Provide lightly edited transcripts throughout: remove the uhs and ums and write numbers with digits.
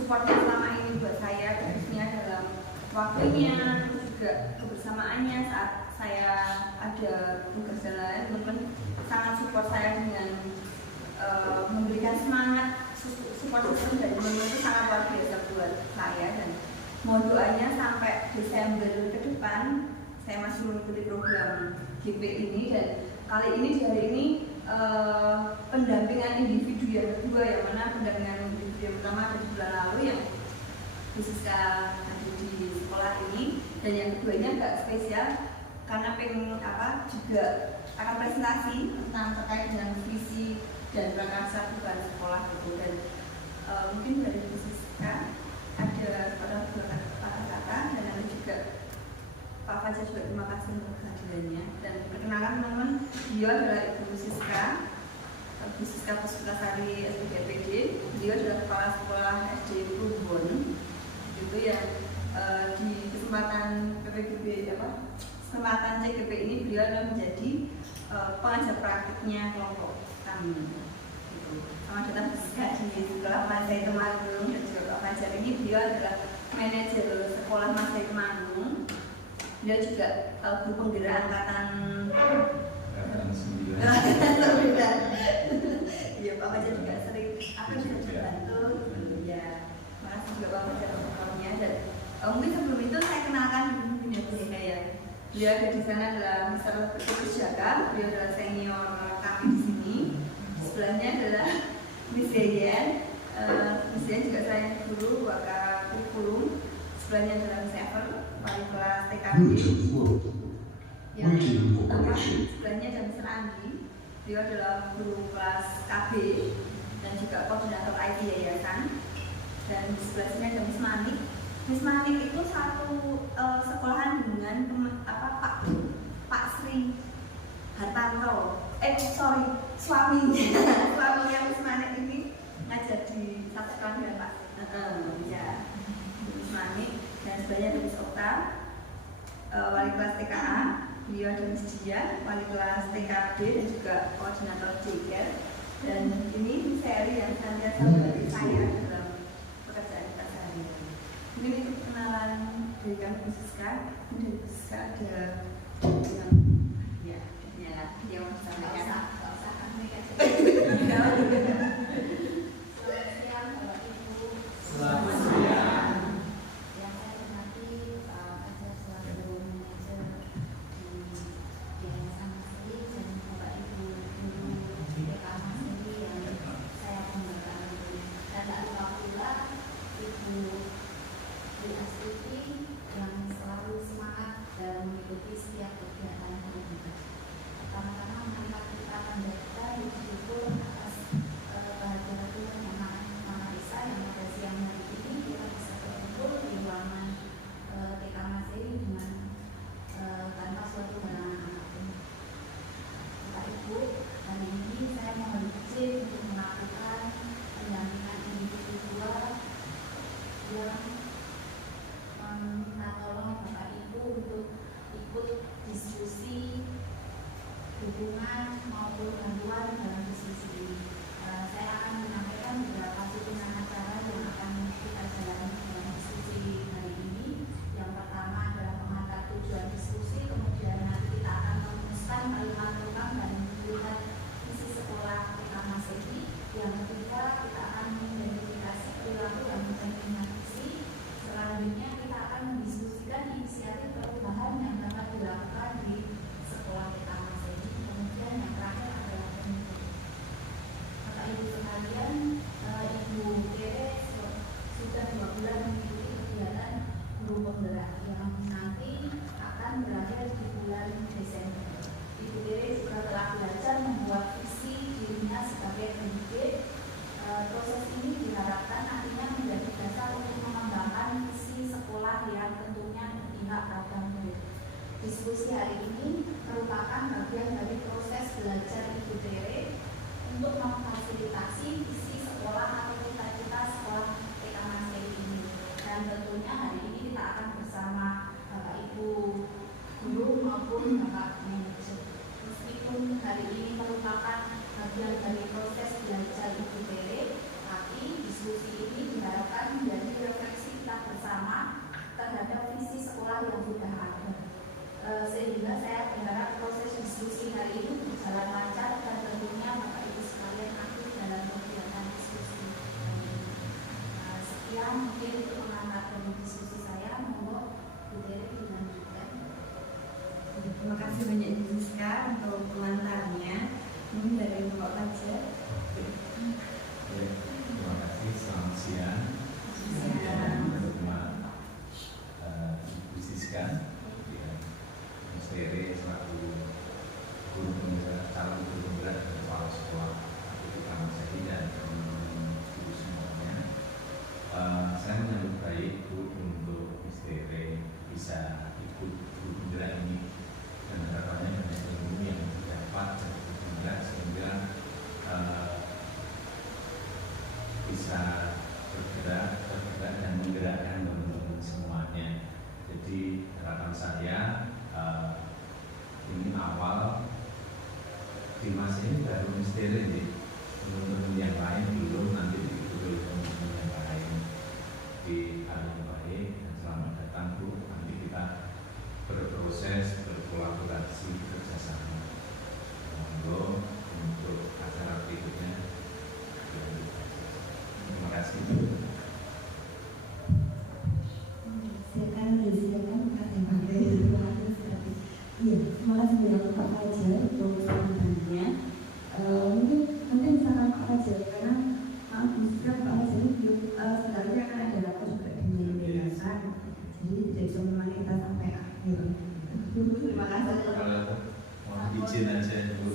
supportnya selama ini buat saya, khususnya dalam waktunya, terus juga kebersamaannya saat saya ada tugas jalan, teman-teman sangat support saya dengan memberikan semangat. Support system dari teman-teman itu sangat luar biasa buat saya, dan mohon doanya sampai Desember ke depan saya masih mengikuti program GP ini, dan kali ini di hari ini pendampingan individu yang kedua, yang mana pendampingan individu yang pertama ada di bulan lalu yang khususnya ada di sekolah ini, dan yang keduanya agak spesial karena juga akan presentasi tentang terkait dengan visi dan prakarsa perubahan sekolah gitu. Dan mungkin dari Bu Siska ada kata-kata, dan ada juga Pak Fajar juga terima kasih untuk kehadirannya. Dan perkenalkan teman-teman, beliau adalah Ibu Siska Puspitasari SPDPD. Beliau adalah kepala sekolah SD Plumbon. Itu yang di kesempatan kesempatan CGP ini beliau adalah menjadi pengajar praktiknya kelompok kami. Sama datang Siska di sekolah Masai Temanggung, dan juga Pak Fajar ini beliau adalah manajer sekolah Masai Temanggung. Dia juga guru penggerak angkatan 9. Iya, Pak Fajar juga sering bisa bantu. Ya, makasih juga Pak Fajar untuk kamunya. Dan mungkin sebelum itu saya kenalkan mungkin ya Bu ya. Beliau ada di sana adalah Mr. Petrus Jaka. Beliau adalah senior kami di sini. Sebelahnya adalah Miss Yayan. Miss Yayan juga saya guru Waka Kurikulum. Sebelahnya adalah Miss Ever, wali kelas TKB. Yang pertama sebelahnya ada Mr. Andi. Beliau adalah guru kelas KB dan juga koordinator IT yayasan. Dan di sebelah sini ada Miss Manik. Miss Manik itu satu sekolahan dengan Pak Sri Hartanto. Suaminya Miss Manik ini ngajar di satu sekolah dengan Pak. Ya, Miss Manik. Dan sebelahnya ada Miss Okta, wali kelas TKA. Beliau ada Miss Dia, wali kelas TKB dan juga koordinator JKR. Dan ini Miss Heri yang senantiasa membantu saya dalam pekerjaan kita sehari-hari. Mungkin itu kenalan dari kami Bu Siska. Dari Bu Siska ada yang mau disampaikan. Selamat siang. Ibu sekalian, Ibu Tere kasih banyak Siska untuk pengantarnya. Mungkin dari Bapak Raja. Terima kasih, selamat siang. Teman-teman Ibu Siska, Mas Tere selaku guru penggerak, calon guru penggerak dan kepala sekolah di Taman Sari dan teman-teman ibu semuanya. Saya menyambut baik Bu untuk Mas Tere bisa ikut guru penggerak ini dan harapannya banyak ilmu yang didapat dari guru penggerak sehingga bisa bergerak dan menggerakkan teman-teman semuanya. Jadi harapan saya ini awal di masa ini baru misteri nih, teman-teman yang lain belum, nanti diikuti teman-teman yang lain di hal yang baik. Dan selamat datang Bu, nanti kita berproses, berkolaborasi, bekerjasama. Monggo untuk acara berikutnya. Terima kasih. Silakan disilakan kasih pakai sekali. Iya, terima kasih banyak Pak Raja untuk sambutannya. Mungkin nanti misalkan Pak Raja karena maaf Pak Raja ini belum sebenarnya kan ada rapat juga di yayasan, jadi tidak bisa menemani kita sampai akhir. Terima kasih. Mohon izin aja Bu.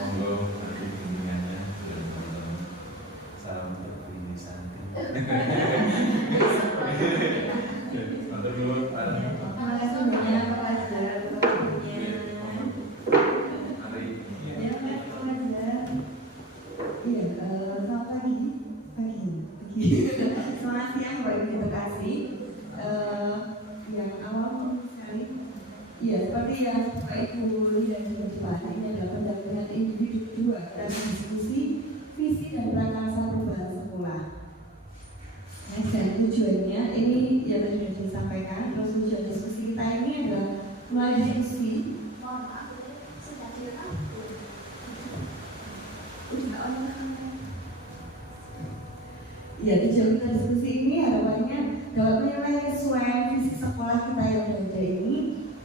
Monggo beri bimbingannya teman-teman. Salam berbini santai. Mantap Bu. Terima kasih banyak Pak Raja untuk waktunya. Ya, Pak Raja. Iya, selamat pagi. Selamat siang Bapak Ibu terkasih. Yang awal sekali, ya seperti yang Pak Ibu lihat di depan, ini adalah pendampingan individu dan diskusi visi dan prakarsa perubahan sekolah. Dan tujuannya ini yang tadi sudah disampaikan. Terus tujuan diskusi kita ini adalah melalui diskusi. Ya, tujuan kita diskusi ini harapannya dapat menilai kesesuaian visi sekolah kita yang berada ini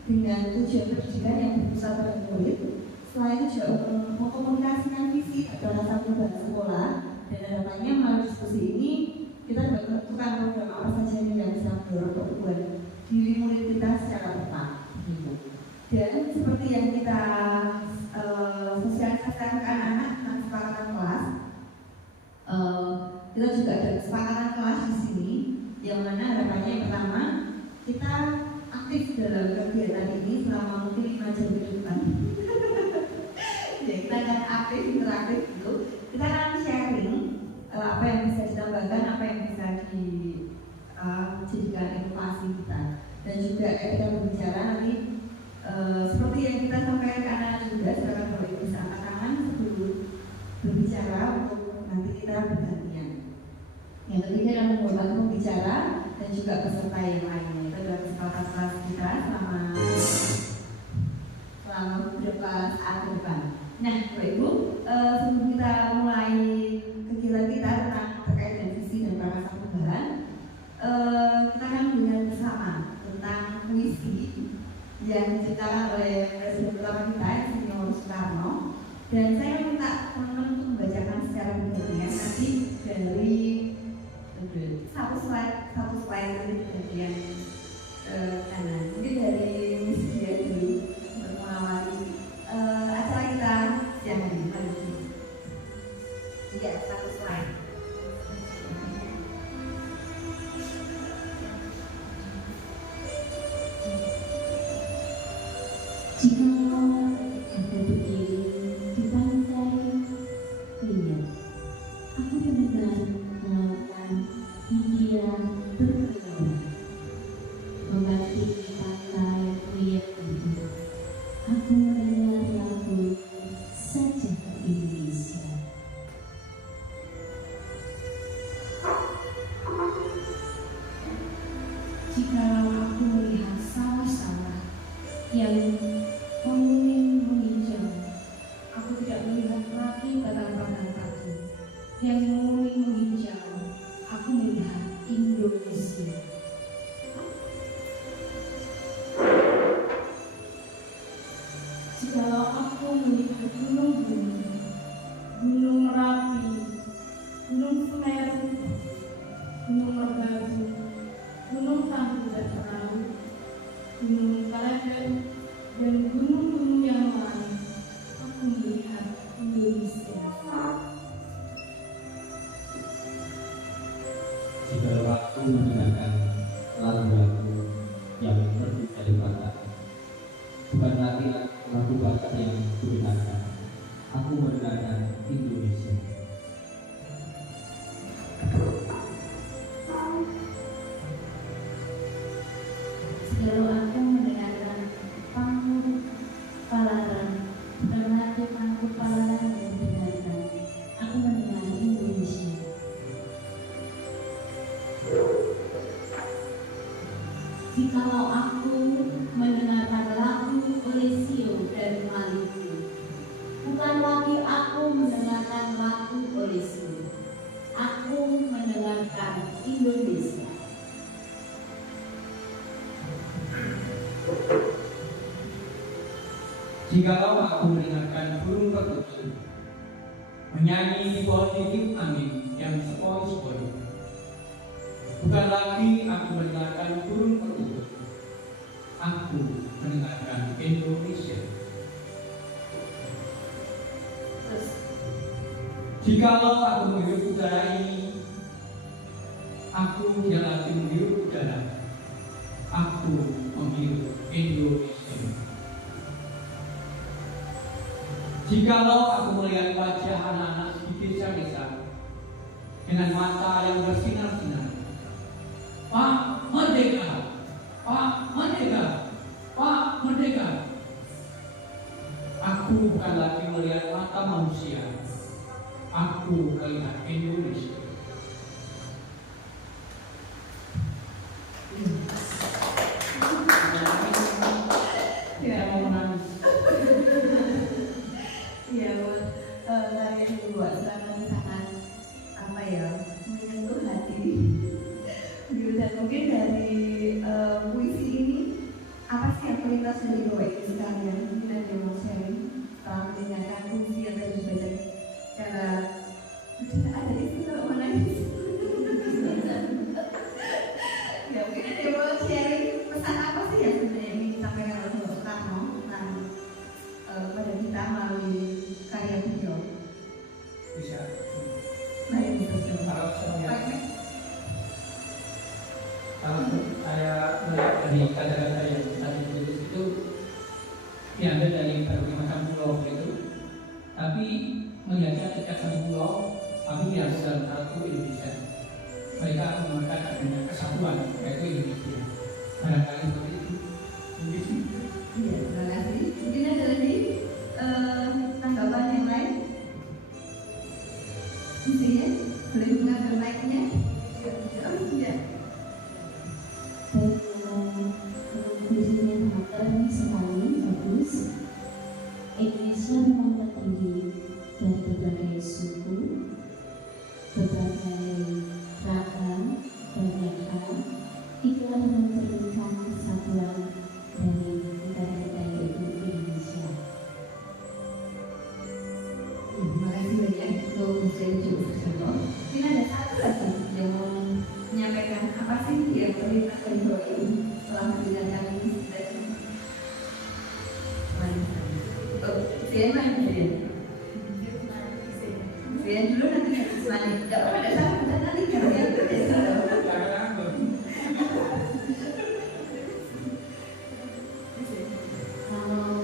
dengan tujuan pendidikan yang berpusat pada murid. Selain itu juga mengkomunikasikan visi dan rasa perubahan sekolah, dan harapannya melalui diskusi ini kita dapat menentukan program apa saja yang bisa mendorong pertumbuhan diri murid kita secara tepat. Dan seperti yang kita sosialisasikan ke anak-anak tentang kesepakatan kelas, kita juga ada kesepakatan kelas di sini, yang mana harapannya yang pertama kita aktif dalam kegiatan ini selama mungkin 5 jam ke depan. Ya, kita akan aktif, interaktif dulu. Kita akan sharing apa yang bisa ditambahkan, apa yang bisa dijadikan inovasi kita. Dan juga kita berbicara nanti seperti yang kita sampaikan ke anak juga, silakan Bapak Ibu bisa angkat tangan sebelum berbicara untuk nanti kita bergantian. Yang ketiga adalah menghormati pembicara dan juga peserta yang lainnya. Itu adalah kesepakatan kelas kita selama beberapa saat ke depan. Nah, Bapak Ibu, sebelum kita mulai kegiatan kita terkait dengan visi dan prakarsa perubahan, kita akan mendengar bersama tentang puisi yang diciptakan oleh Presiden pertama kita, Insinyur Soekarno. Dan saya minta teman-teman untuk membacakan secara bergantian nanti dari satu slide dari bagian kanan. Mungkin dari Miss Dia dulu untuk mengawali acara kita siang hari ini. Iya, satu slide. Jika aku berdiri di pantai liat, aku mendengar lautan Hindia bergelora. Membatik pantai liat itu, aku mendengar lagu Sajak Indonesia. Jikalau aku melihat sawah-sawah yang Jikalau aku melihat gunung-gunung, Gunung Merapi, Gunung Semeru, Gunung Merbabu, Gunung Tangkuban Perahu, Gunung Kaladan, dan gunung-gunung yang lain, aku melihat Indonesia. Jika aku mendengarkan lagu-lagu yang merdu dari Batak, bukan lagi lagu Batak yang kudengarkan, aku mendengarkan Indonesia. Jikalau aku mendengarkan panggung palaran, bukan lagi panggung palaran yang kudengarkan, aku mendengar Indonesia. Jikalau aku mendengarkan lagu Olesio dari Maluku, bukan lagi aku mendengarkan lagu Olesio, aku mendengarkan Indonesia. Jikalau aku mendengarkan burung perkutut menyanyi di pohon titip angin yang sepoi-sepoi, bukan lagi aku mendengarkan burung perkutut, aku mendengarkan Indonesia. Jikalau aku menghirup udara ini, aku tidak lagi menghirup udara, aku menghirup Indonesia. Jikalau aku melihat wajah anak-anak di desa-desa dengan mata yang bersinar-sinar, Pak Merdeka, Pak Merdeka, Pak Merdeka, aku bukan lagi melihat mata manusia, aku melihat Indonesia. Tidak mau menangis. Iya, buat karya yang dibuat selama ini sangat apa ya, menyentuh hati. Dan mungkin dari puisi ini apa sih yang terlintas dari Bapak Ibu sekalian? Mungkin ada yang mau sharing setelah mendengarkan puisi yang tadi dibaca secara ada itu kalau menangis. Ya mungkin ada yang mau sharing pesan apa sih yang sebenarnya ingin disampaikan oleh Bapak Soekarno tentang pada kita melalui karya beliau. Bisa. Baik, bisa. Kalau saya Baik, Mek. Kalau saya melihat dari kata-kata yang tadi ditulis itu diambil dari berbagai macam pulau itu, tapi melihatnya setiap satu pulau, tapi yang dalam satu Indonesia. Mereka menggunakan adanya kesatuan, yaitu Indonesia. Barangkali seperti itu. Mungkin. Iya, terima kasih. Mungkin ada lagi tanggapan yang lain? Isinya, boleh mengambil mic-nya? Oh iya. Baik, puisinya sangat keren sekali, bagus. Indonesia memang terdiri dari berbagai suku, berbagai ragam, banyak hal. Itulah yang mencerminkan kesatuan dari negara kita yaitu Indonesia. Terima kasih banyak untuk sharing bersama. Mungkin ada satu lagi yang mau menyampaikan apa sih yang terlintas dari Bapak Ibu setelah mendengarkan ini dan Fian main Fian. Fian dulu nanti habis mandi. Tidak apa-apa, ada satu dan nanti kalian Kalau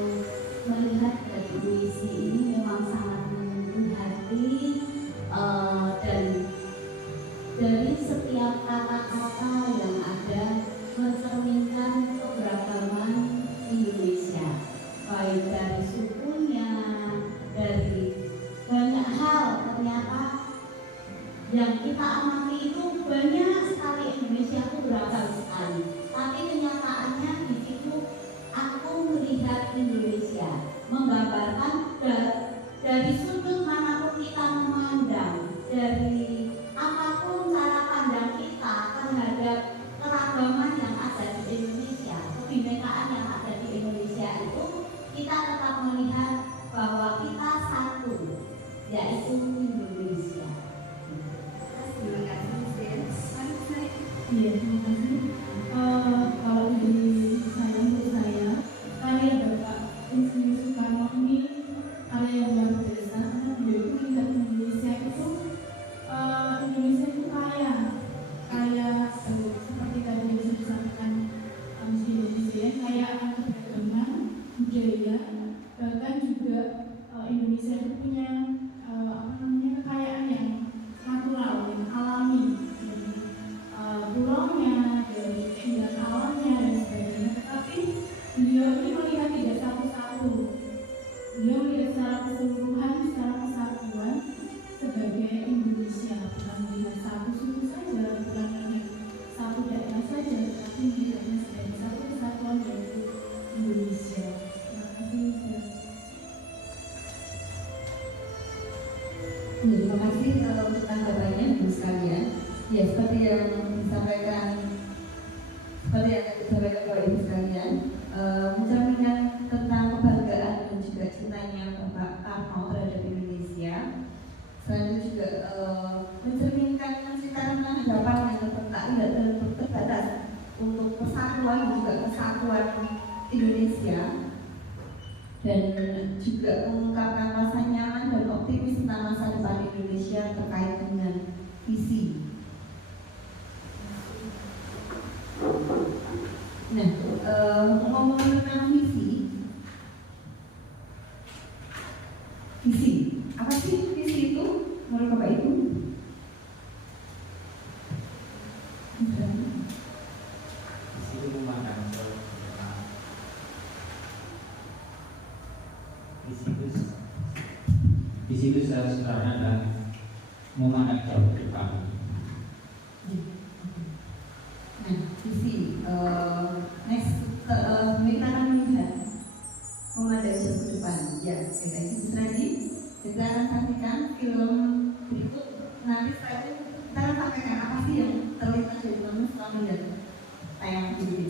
melihat dari puisi ini memang sangat menyentuh hati, dan dari setiap kata-kata yang ada mencerminkan keberagaman Indonesia, baik dari sukunya, kita tetap melihat bahwa kita satu, yaitu Indonesia. Terima kasih, Sis. Iya, terima kasih. Kalau di saya, menurut saya, karya Bapak Insinyur Soekarno ini karya yang luar biasa. Karena beliau itu melihat Indonesia itu kaya seperti tadi yang sudah disampaikan di Indonesia, kaya akan keberagaman budaya, bahkan juga Indonesia itu punya kekayaan yang natural, yang alami. Pulaunya, dari keindahan alamnya dan sebagainya. Tetapi beliau ini melihat tidak satu-satu. Beliau melihat secara keseluruhan, secara kesatuan sebagai Indonesia. Bukan melihat satu suku saja, bukan melihat satu daerah saja, tetapi melihatnya sebagai satu kesatuan yaitu Indonesia. Terima kasih, Ustaz. Terima kasih untuk tanggapannya, Ibu sekalian. Ya, seperti yang disampaikan Bapak Ibu sekalian, mencerminkan tentang kebanggaan dan juga cintanya Bapak Karno terhadap Indonesia. Selain itu juga mencerminkan cita tentang harapan yang terbatas untuk persatuan dan juga kesatuan Indonesia, dan juga mengungkapkan rasa nyaman dan optimis tentang masa depan Indonesia terkait dengan visi. Nah, ngomongin tentang visi, apa sih visi itu menurut Bapak Ibu? Visi itu memandang jauh ke depan. Visi itu sebenarnya adalah memandang jauh ke depan. Nah, visi next kita akan melihat memandang jauh ke depan. Ya, kita tadi kita akan saksikan film berikut. Nanti setelah itu kita akan sampaikan apa sih yang terlihat dari teman setelah melihat tayangan video ini.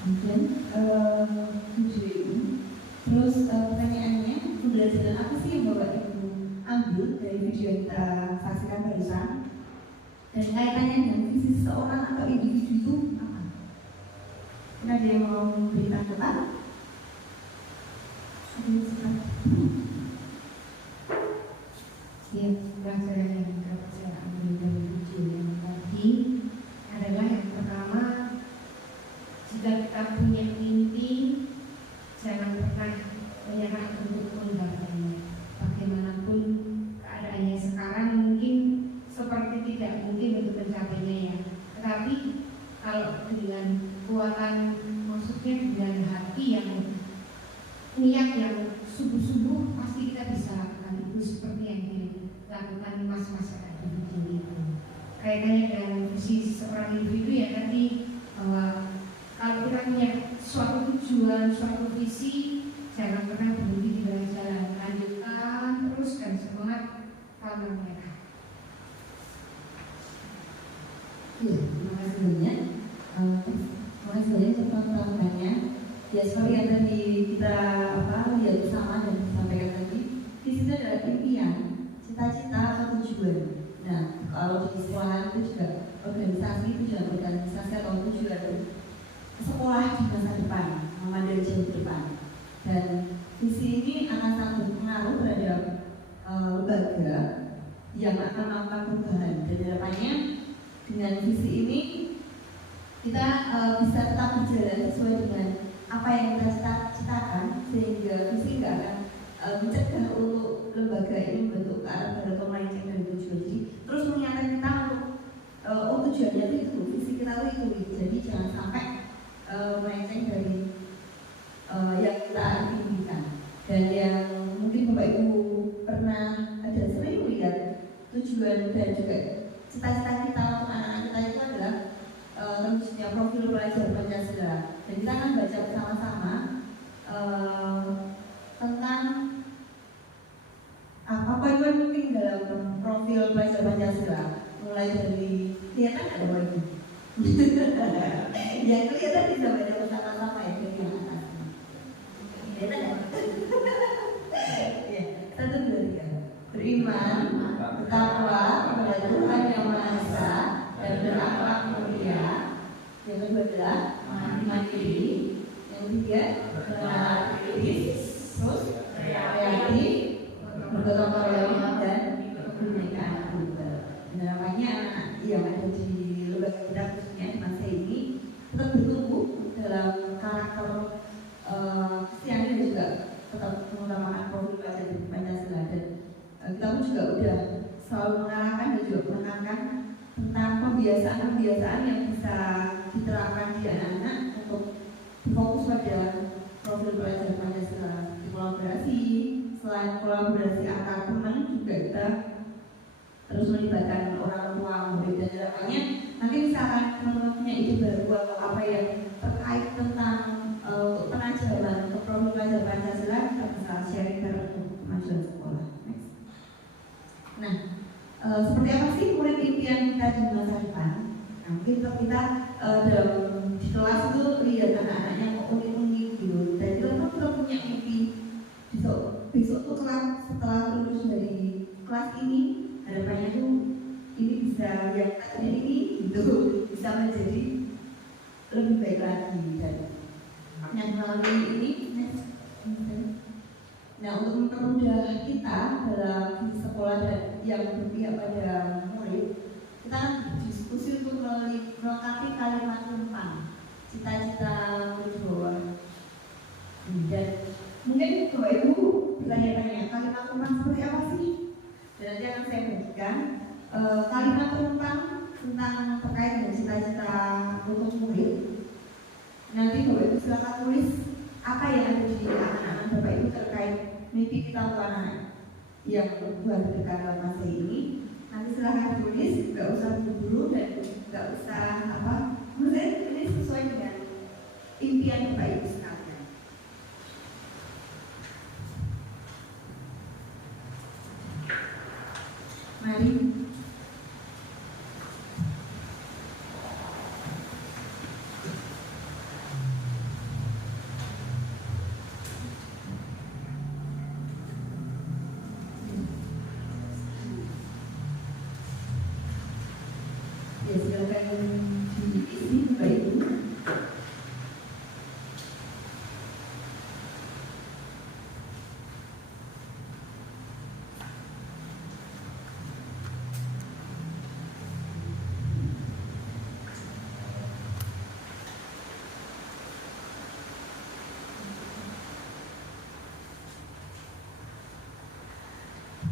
Kemudian tujuh ibu. Terus pertanyaannya, pembelajaran apa sih yang Bapak Ibu ambil dari video yang kita saksikan barusan? Dan kaitannya dengan visi seseorang atau individu itu apa? Mungkin ada yang mau beri tanggapan? Ada yang suka? Ya, pelajaran yang saya ambil dari video yang tadi adalah yang pertama, jika kita punya mimpi, jangan pernah menyerah untuk menggapainya. Bagaimanapun keadaannya sekarang mungkin seperti tidak mungkin untuk mencapainya ya. Tetapi kalau dengan kekuatan, maksudnya dengan hati yang niat yang sungguh-sungguh, pasti kita bisa lakukan itu seperti yang dilakukan mas-mas di video itu. Kaitannya dengan visi seorang individu ya tadi, bahwa kalau kita punya suatu tujuan, suatu visi, jangan pernah berhenti di tengah jalan, lanjutkan terus dan semangat pantang menyerah. Iya, terima kasih banyak. Terima kasih banyak untuk tambahannya. Ya seperti yang tadi kita lihat bersama dan disampaikan tadi, di situ adalah impian, cita-cita atau tujuan. Nah, kalau di sekolah itu juga organisasi, tujuan organisasi atau tujuan sekolah di masa depan, dari jauh depan. Dan visi ini akan sangat berpengaruh terhadap lembaga yang akan melakukan perubahan. Dan harapannya dengan visi ini kita bisa tetap berjalan sesuai dengan apa yang kita cita-citakan, sehingga visi nggak akan mencegah untuk lembaga ini membentuk ke arah barat atau melenceng dari tujuan. Jadi terus mengingatkan kita untuk tujuannya itu, visi kita itu. Jadi jangan sampai melenceng dari yang kita inginkan. Dan yang mungkin Bapak Ibu pernah ada sering melihat tujuan dan juga cita-cita kita untuk anak-anak kita itu adalah terwujudnya profil pelajar Pancasila. Dan kita akan baca bersama-sama tentang apa yang penting dalam profil pelajar Pancasila. Mulai dari kelihatan ada Bapak Ibu. Yang kelihatan bisa baca bersama-sama ya, dari yang atas. Kelihatan ya? Ya, 1, 2, 3. Beriman, bertakwa kepada Tuhan Yang Maha Esa dan berakhlak mulia. Yang kedua adalah mandiri. Yang ketiga adalah kritis, terus kreatif, bergotong royong dan kebinekaan tunggal. Dan harapannya anak yang ada di lembaga kita khususnya di masa ini tetap bertumbuh dalam karakter Kristiani dan juga tetap mengutamakan profil pelajar Pancasila. Dan kita pun juga udah selalu mengarahkan dan juga menekankan tentang pembiasaan-pembiasaan yang bisa diterapkan di anak-anak untuk fokus pada profil pelajar Pancasila. Di kolaborasi, selain kolaborasi antar teman juga kita terus melibatkan orang tua murid. Dan harapannya nanti misalkan teman-teman punya ide baru atau apa yang terkait tentang penajaman untuk profil pelajar Pancasila, kita bisa sharing bareng untuk kemajuan sekolah. Nah, seperti apa sih murid impian kita di masa depan? Nah, mungkin kita dalam di kelas itu lihat anak-anak yang unik-unik yang tadi ini itu bisa menjadi lebih baik lagi. Dan melalui ini, nah untuk mempermudah kita dalam sekolah dan yang berpihak pada murid, kita akan berdiskusi untuk melengkapi kalimat tumpang cita-cita murid bawah. Dan mungkin Bapak Ibu bertanya-tanya kalimat tumpang seperti apa sih? Dan nanti akan saya bagikan kalimat tumpang tentang terkait dengan cita-cita untuk murid. Nanti Bapak Ibu silakan tulis apa yang ada di anak-anak Bapak Ibu terkait mimpi kita untuk anak yang Tuhan berikan dalam masa ini. Nanti silakan tulis, nggak usah buru-buru dan nggak usah apa. Menurut saya ini sesuai dengan impian Bapak Ibu sekalian. Mari. Ya, silakan diisi Bapak Ibu.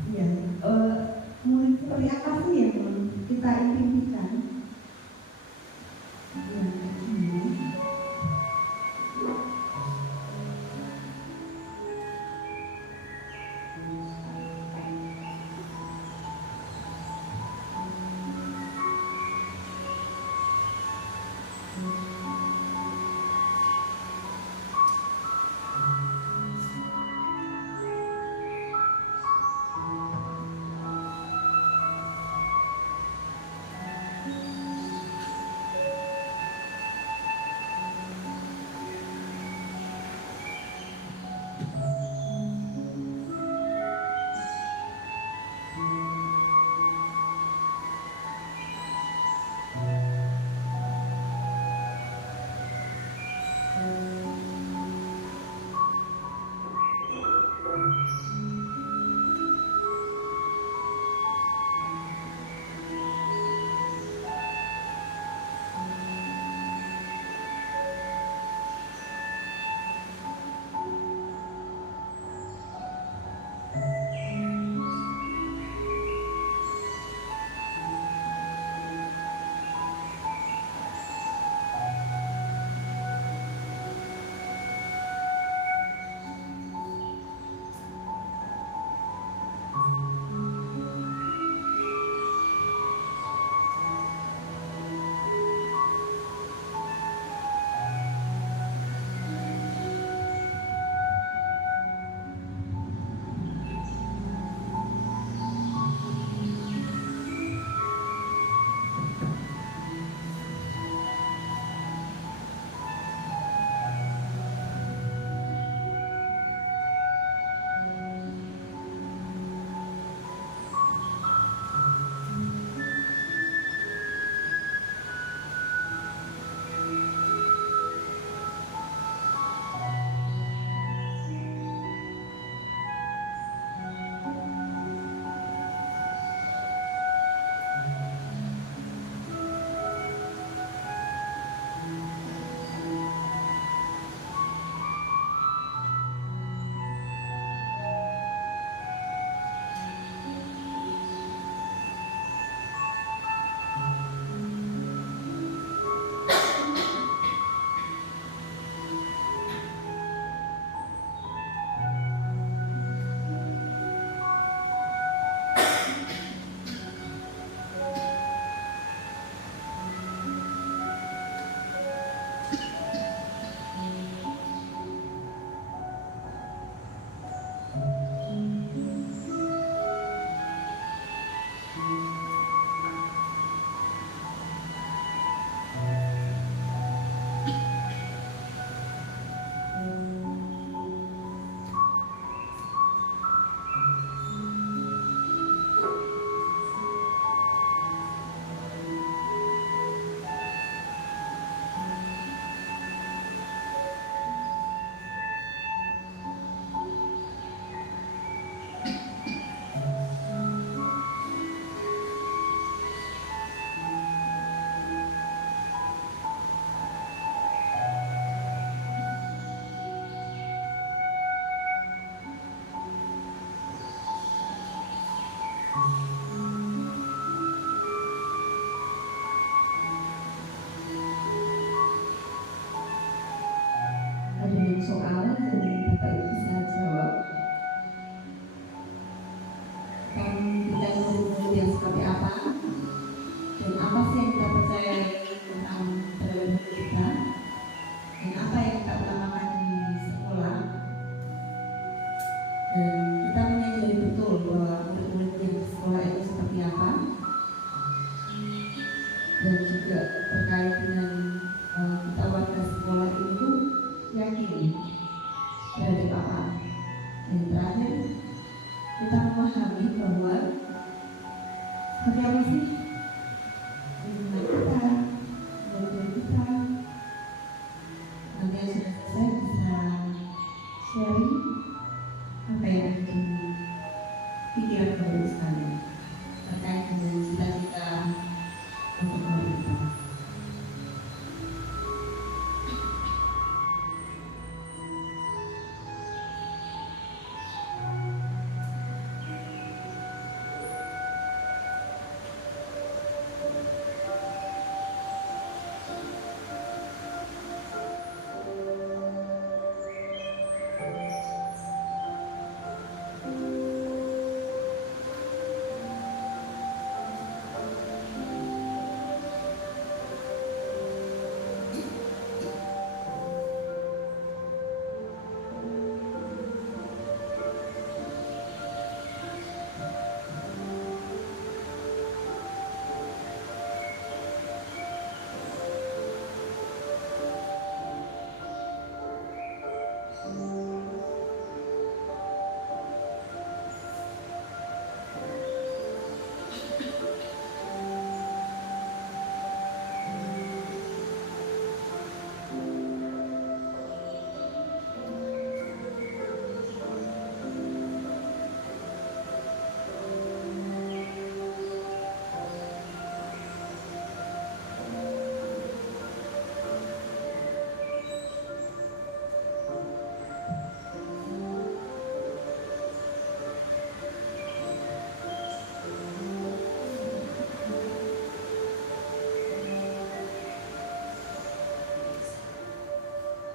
Ya, murid seperti apa sih yang kita impikan? Ya. dan juga terkait dengan kita warga sekolah itu yakin dari Bapak. Dan terakhir kita memahami bahwa seperti apa sih hubungan kita, keluarga kita. Nanti yang sudah selesai bisa sharing apa yang menjadi pikiran baru sekalian terkait dengan cita-cita untuk keluarga kita.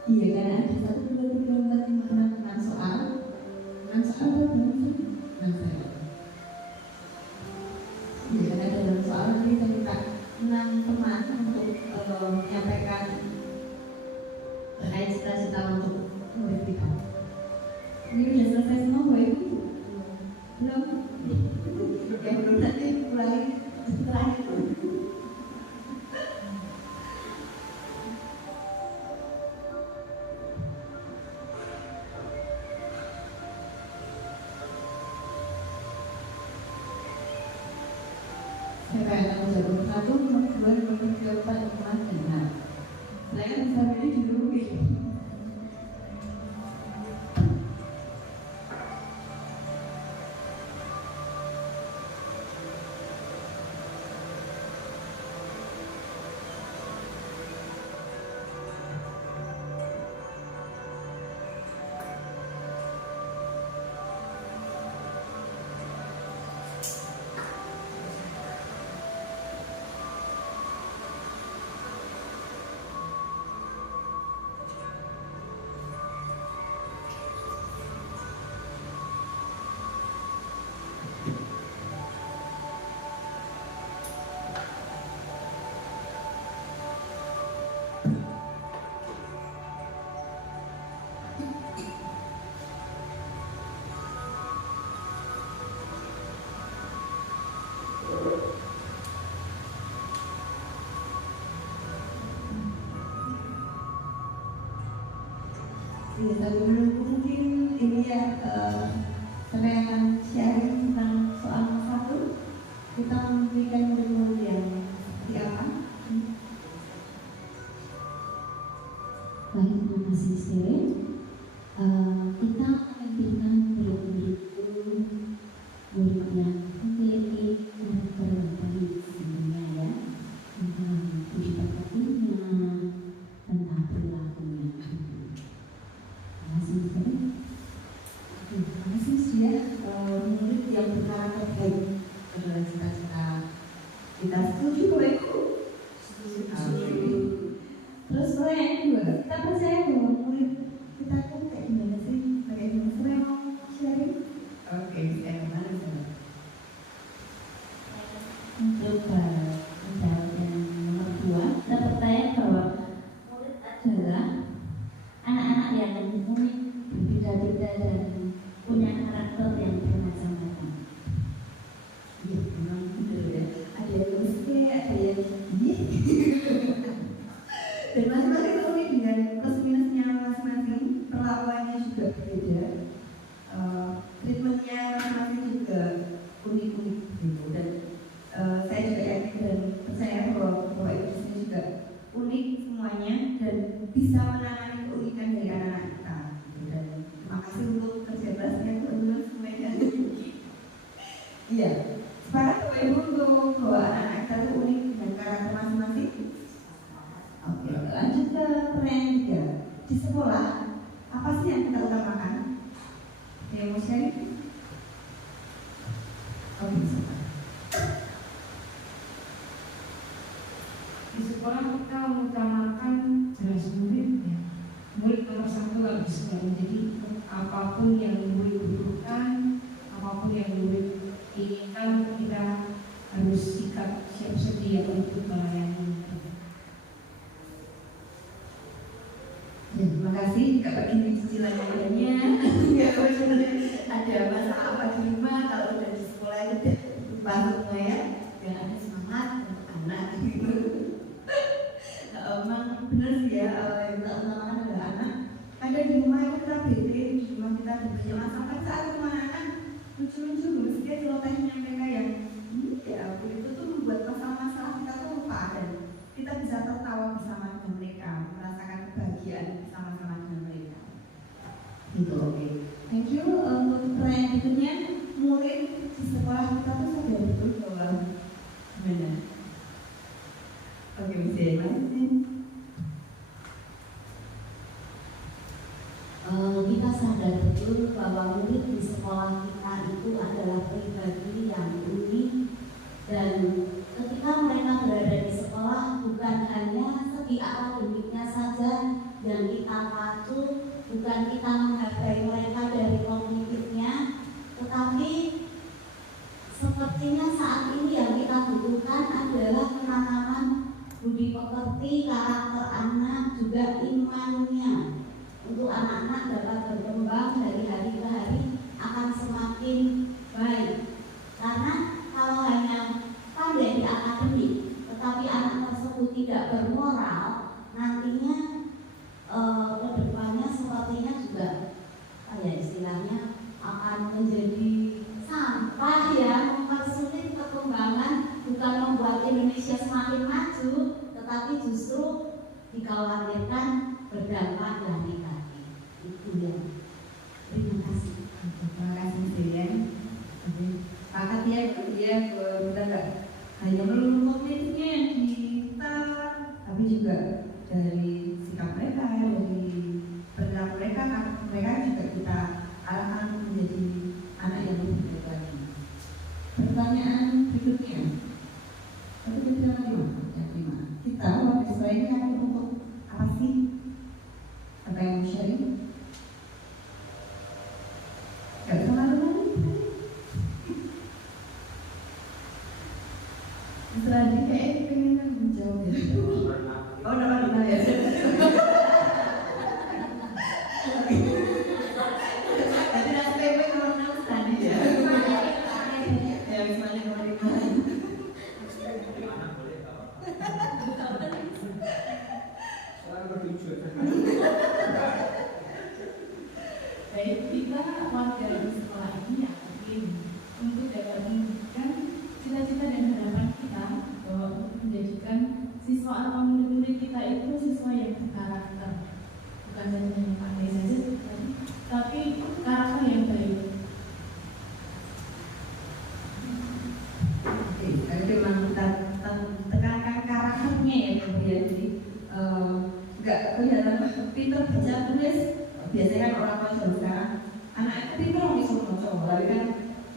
Iya, karena ada satu dua enam soal atau enam saya. Iya, karena ada 6 soal nanti kita minta 6 teman untuk menyampaikan terkait cita-cita untuk murid kita. Ini sudah selesai semua, Bu Ibu? Belum? Ya belum, nanti mulai setelah itu. Saya akan menjawab 1, nomor 2, nomor 3, 4, nomor 5. Saya bisa pilih dulu. Ya, tapi dulu mungkin ini ya saya akan sharing tentang soal 1. Kita memberikan murid-murid yang seperti apa? Baik, terima kasih Seren. Kita akan berikan murid-murid itu murid yang memiliki karakter yang baik sebenarnya ya, tentang kehidupan hatinya, tentang perilakunya. Terima kasih Seren. Terima kasih ya, murid yang berkarakter baik adalah cita-cita kita. Setuju Bu Ibu? Setuju. Terus kalau yang kedua, kita percaya bahwa murid kita kan kayak gimana sih? Kayak gimana? Saya mau sharing? Oke, saya kembali sana. Untuk menjawab yang nomor 2, kita percaya bahwa murid adalah anak-anak yang unik, berbeda-beda dan punya karakter yang bermacam-macam. Iya, memang benar ya. Ada yang miskin, ada yang sedih, di sekolah kita mengutamakan jelas murid ya. Murid nomor satu kalau di sekolah. Jadi apapun yang murid butuhkan, apapun yang murid inginkan, kita harus sikap siap sedia untuk melayani. Terima kasih. Jika begini cicilan adanya, ada masalah apa di rumah, kalau udah di sekolah itu bantu ya, biar ada semangat untuk anak. Memang benar sih ya, yang kita utamakan adalah anak. Kadang di rumah itu kita bete, di rumah kita ada banyak masalah. Tapi saat rumah anak lucu-lucu, mesti celotehnya mereka yang ya itu tuh membuat masalah-masalah kita tuh lupa, dan kita bisa tertawa bersama dengan mereka, merasakan kebahagiaan bersama-sama dengan mereka. Gitu, oke. Thank you. Untuk pertanyaan berikutnya, murid di sekolah kita tuh sadar betul bahwa gimana? Oke, bisa ya, Mas? Kita sadar betul bahwa murid di sekolah kita itu adalah pribadi yang unik, dan ketika mereka berada di sekolah bukan hanya segi akademiknya saja yang kita patut, bukan kita menghargai mereka dari kognitifnya, tetapi sepertinya saat ini yang kita butuhkan adalah penanaman budi pekerti, karakter anak, juga imannya, untuk anak-anak dapat berkembang dari hari ke hari akan semakin baik. Karena kalau hanya pandai di akademik tetapi anak tersebut tidak bermoral, nantinya ke depannya sepertinya juga istilahnya akan menjadi sampah yang mempersulit perkembangan, bukan membuat Indonesia semakin maju, tetapi justru dikhawatirkan berdampak yang negatif. Itu ya. Terima kasih. Terima kasih, Deyan. Pakat ya, dia kita nggak hanya melulu kognitifnya yang kita, tapi juga dari sikap mereka, dari perilaku mereka, mereka juga kita arahkan menjadi anak yang lebih baik lagi. Pertanyaan berikutnya, tapi kita terima. Kita waktu selain ini untuk apa sih? Apa yang mau sharing? Gak bisa malu-malu. Selanjutnya kayak pengen menjawab ya. Oh, udah malu ya. Tadi nasi pempek nomor 6 tadi ya. Ya, misalnya nomor 5. Baik, kita warga di sekolah ini yakin untuk dapat menunjukkan cita-cita dan harapan kita bahwa untuk menjadikan siswa atau murid-murid kita itu siswa yang berkarakter, bukan saja yang pandai saja tapi karakter yang baik. Oke, jadi memang kita tekankan karakternya ya, kemudian jadi nggak kelihatan pintar baca tulis. Biasanya kan orang tua zaman sekarang anak itu pintar bisa ngomong, tapi kan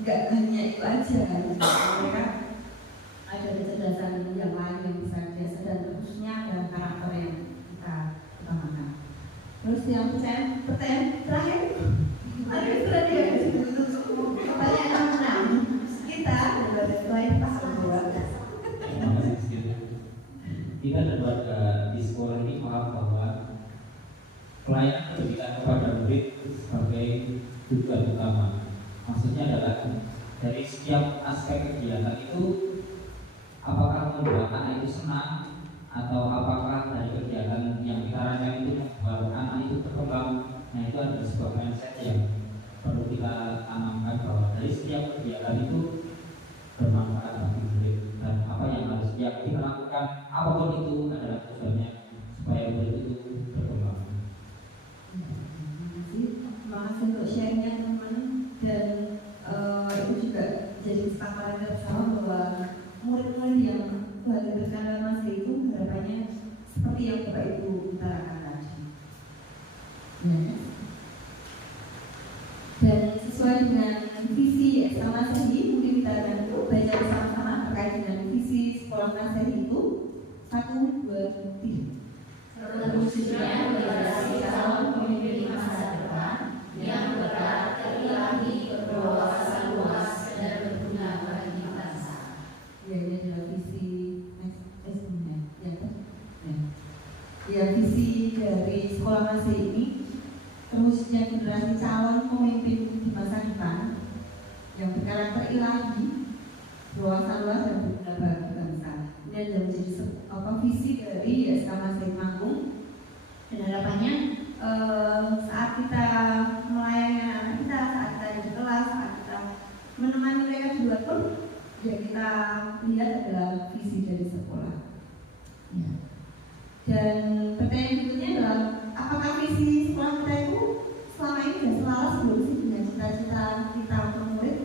nggak hanya itu aja. Mereka ada kecerdasan yang lain yang bisa biasa, dan khususnya dalam karakter yang kita utamakan. Terus yang pertanyaan terakhir, tadi sudah dia pertanyaan 6 kita dari selain pas kedua. Kita dapat di sekolah ini paham bahwa pelayanan pendidikan kepada murid sebagai tujuan utama. Maksudnya adalah dari setiap aspek kegiatan itu, apakah membuat anak itu senang, atau apakah dari kegiatan yang kita rancang itu membuat anak itu berkembang. Nah, itu adalah sebuah mindset yang perlu kita tanamkan, bahwa dari setiap kegiatan itu bermanfaat bagi murid, dan apa yang harus kita lakukan, apapun itu adalah tujuannya supaya murid itu berkembang. Terima kasih untuk sharingnya teman-teman, dan itu juga jadi kesepakatan bersama bahwa murid-murid yang Tuhan berikan dalam masa itu harapannya seperti yang Bapak Ibu utarakan tadi. Dan sesuai dengan visi SMA Masehi, mungkin kita akan baca bersama-sama terkait dengan visi sekolah Masehi itu. 1, 2, 3. Terwujudnya generasi calon pemimpin masa depan yang berkarakter ilahi, berwawasan luas, dan berguna bagi bangsa. Ya, ini adalah visi visi dari sekolah masih ini. Terwujudnya generasi calon pemimpin di masa depan yang berkarakter ilahi, berwawasan luas, dan berguna bagi bangsa. Ini adalah menjadi visi dari YSK Masih Manggung. Dan harapannya saat kita melayani anak kita, saat kita di kelas, saat kita menemani mereka di luar pun, ya kita lihat adalah visi dari sekolah. Ya. Dan pertanyaan berikutnya adalah, apakah visi sekolah kita itu selama ini dan selaras belum sih dengan cita-cita kita untuk murid?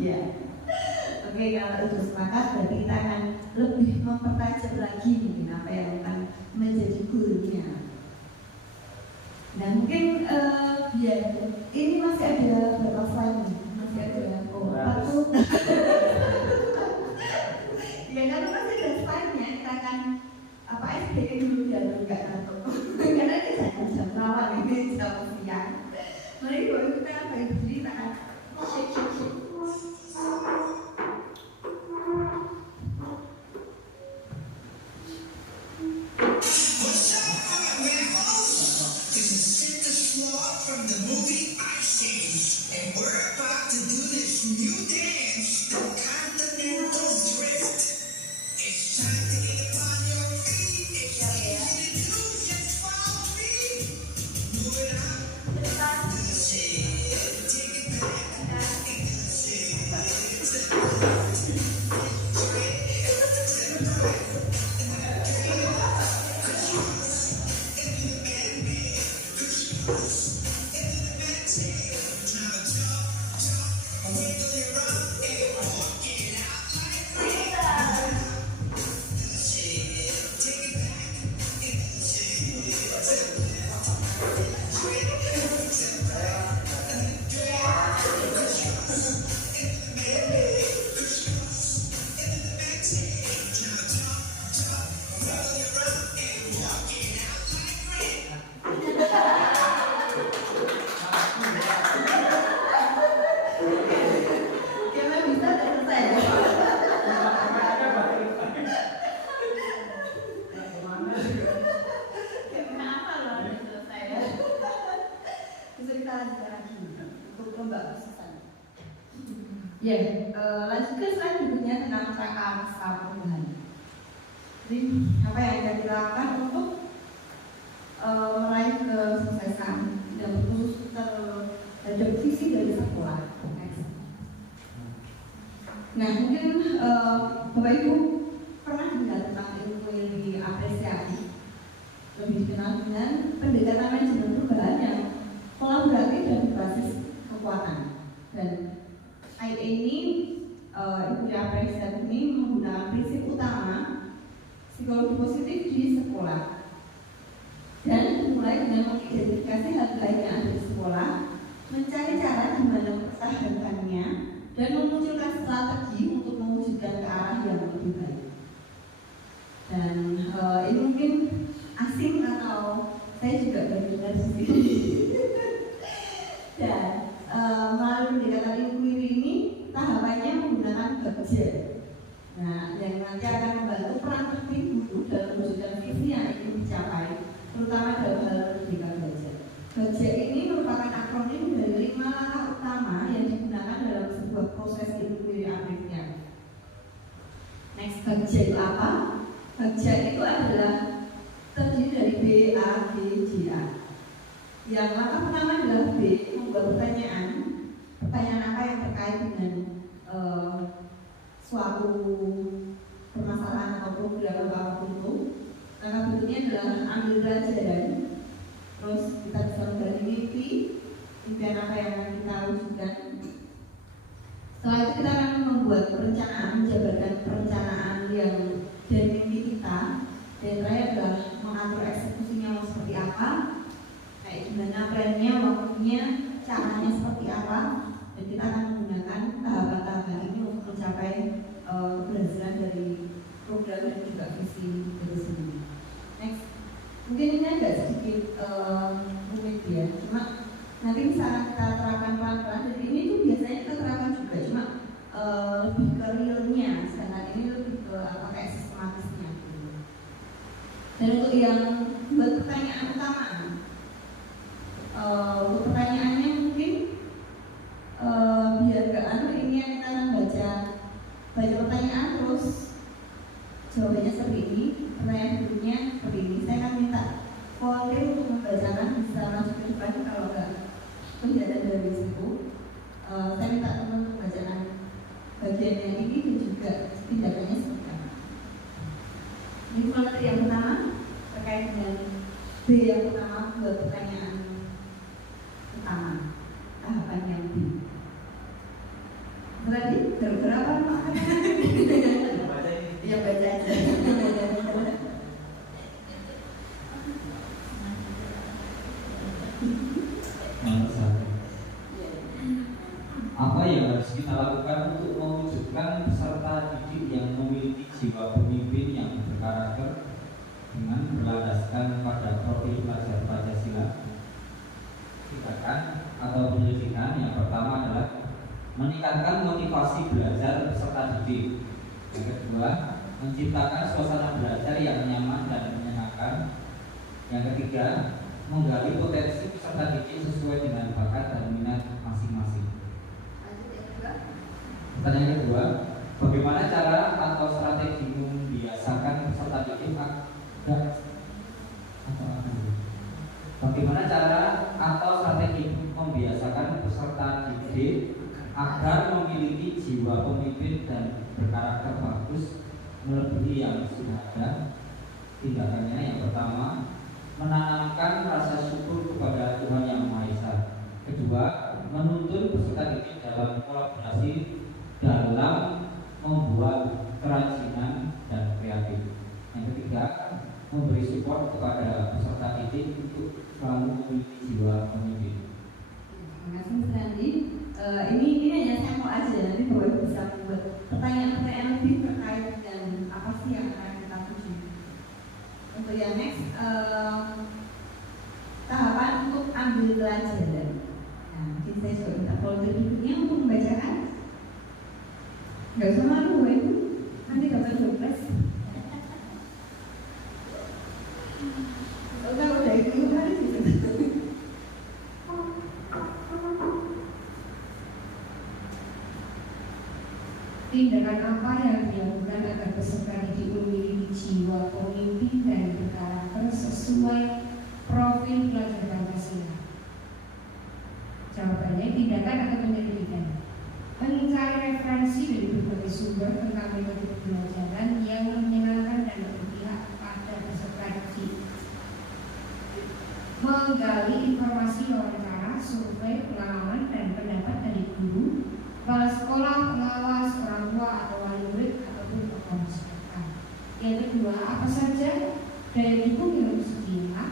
Ya. Oke, kalau itu sepakat, berarti kita akan lebih mempertajam lagi mungkin apa yang akan menjadi gurunya. Nah, mungkin biar ini masih ada berapa slide nih? Masih ada 40. Ya, karena masih ada slide-nya, kita akan SBK dulu ya, enggak ngantuk. Karena kita jam rawan ini jam siang. Mari kalau kita berdiri, kita akan shake. Lanjut ke slide berikutnya tentang prakarsa perubahan. Jadi apa yang akan dilakukan untuk meraih kesuksesan dan khusus terhadap visi dari sekolah. Nah, mungkin Bapak Ibu pernah dengar tentang ilmu yang diapresiasi, lebih dikenal dengan pendekatan manajemen perubahan yang kolaboratif dan berbasis kekuatan. Dan IA ini ilmu diapresiasi ini menggunakan prinsip utama psikologi positif di sekolah dan dimulai dengan mengidentifikasi hal-hal yang ada di sekolah, mencari cara di mana mempertahankannya dan memunculkan strategi untuk mewujudkan ke arah yang lebih baik. Dan ini mungkin asing atau saya juga baru dengar sendiri. Dan melalui pendekatan inquiry ini tahapannya menggunakan budget. Nah, yang nanti akan membantu peran penting guru dalam mewujudkan visi yang ingin dicapai, terutama dalam hal merdeka belajar. Budget ini merupakan akronim dari 5 langkah utama yang digunakan dalam sebuah proses inquiry apresiasi. Next, budget itu apa? Budget itu adalah terdiri dari B, A, G, J, A. Yang langkah pertama adalah B, membuat pertanyaan apa yang terkait dengan suatu permasalahan atau program apapun itu. Langkah berikutnya adalah ambil pelajaran. Terus kita bisa menggali mimpi, impian apa yang akan kita wujudkan. Setelah itu kita akan membuat perencanaan, menjabarkan perencanaan yang dari mimpi kita. Dan terakhir adalah mengatur eksekusinya mau seperti apa, kayak gimana plannya, waktunya, caranya seperti apa. Dan kita akan menggunakan tahapan-tahapan ini untuk mencapai keberhasilan dari program dan juga visi itu sendiri. Next, mungkin ini agak sedikit rumit ya, cuma nanti misalnya kita terapkan pelan-pelan. Jadi ini tuh biasanya kita terapkan juga, cuma lebih ke realnya, sedangkan ini lebih ke kayak sistematisnya gitu. Dan untuk yang buat pertanyaan utama, untuk pertanyaannya mungkin biar gak ini yang kita akan baca pertanyaan terus jawabannya seperti ini, pertanyaan berikutnya seperti ini. Saya akan minta volunteer untuk membacakan, bisa langsung ke depan kalau nggak kelihatan dari situ. Saya minta teman untuk membacakan bagian yang ini dan juga tindakannya seperti apa. Ini volunteer yang pertama terkait dengan B yang pertama, buat pertanyaan utama tahapan yang B. Berarti berapa makanan? Iya baca aja. Apa yang harus kita lakukan untuk mewujudkan peserta didik yang memiliki jiwa pemimpin yang berkarakter dengan berlandaskan pada profil pelajar Pancasila? Tindakan atau penyelidikan yang pertama adalah meningkatkan motivasi belajar peserta didik. Yang kedua, menciptakan suasana belajar yang nyaman dan menyenangkan. Yang ketiga, menggali potensi peserta didik sesuai dengan bakat dan minat masing-masing. Pertanyaan kedua, bagaimana cara atau strategi membiasakan peserta didik Bagaimana cara atau strategi membiasakan peserta didik agar memiliki jiwa pemimpin dan berkarakter bagus melebihi yang sudah ada? Tindakannya yang pertama, menanamkan rasa syukur kepada Tuhan Yang Maha Esa. Kedua, menuntun peserta didik dalam kolaborasi dalam membuat kerajinan dan kreatif. Yang ketiga, memberi support kepada peserta didik untuk selalu memiliki jiwa pemimpin. Terima kasih Mas Randi. Ini hanya sampel aja, nanti Bapak bisa membuat pertanyaan-pertanyaan lebih terkait dengan apa sih yang akan kita tuju. Untuk yang next, tahapan untuk ambil pelajaran. Nah, mungkin saya coba minta volunteer berikutnya untuk membacakan. Gak usah malu, Ibu. Nanti dapat surprise. Kalau udah itu hari sih. Tindakan apa yang dilakukan agar peserta didik memiliki jiwa pemimpin dan berkarakter sesuai profil pelajar Pancasila? Jawabannya tindakan atau penyelidikan. Mencari referensi dari berbagai sumber tentang metode pembelajaran yang menyenangkan dan berpihak pada peserta didik. Menggali informasi wawancara, survei, pengalaman, dan pendapat dari guru, kepala sekolah, pengawas, orang tua atau wali murid ataupun tokoh masyarakat. Yang kedua, apa saja daya dukung yang tersedia,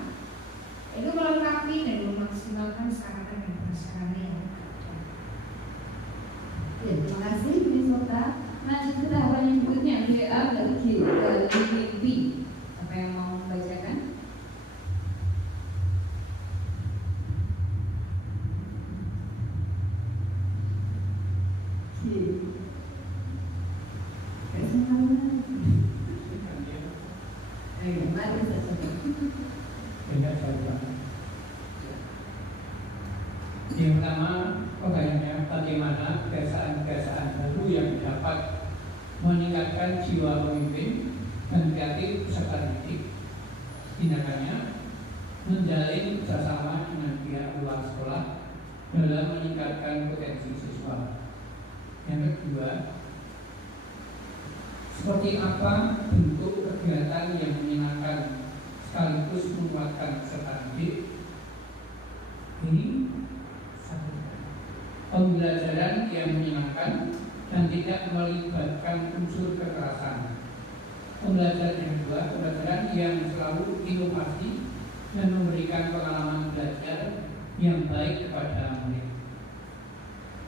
itu melengkapi dan memaksimalkan sarana dan prasarana yang ada. Ya, terima kasih Miss Sota. Lanjut ke tahapan yang berikutnya, BA dan GP. Apa yang mau membacakan? Yang pertama, pertanyaannya bagaimana kebiasaan-kebiasaan baru yang dapat meningkatkan jiwa pemimpin dan kreatif peserta didik. Tindakannya, menjalin kerjasama dengan pihak luar sekolah dalam meningkatkan potensi siswa. Yang kedua, seperti apa bentuk kegiatan yang menyenangkan sekaligus menguatkan peserta didik? Ini pembelajaran yang menyenangkan dan tidak melibatkan unsur kekerasan. Pembelajaran yang kedua, pembelajaran yang selalu inovasi dan memberikan pengalaman belajar yang baik kepada murid.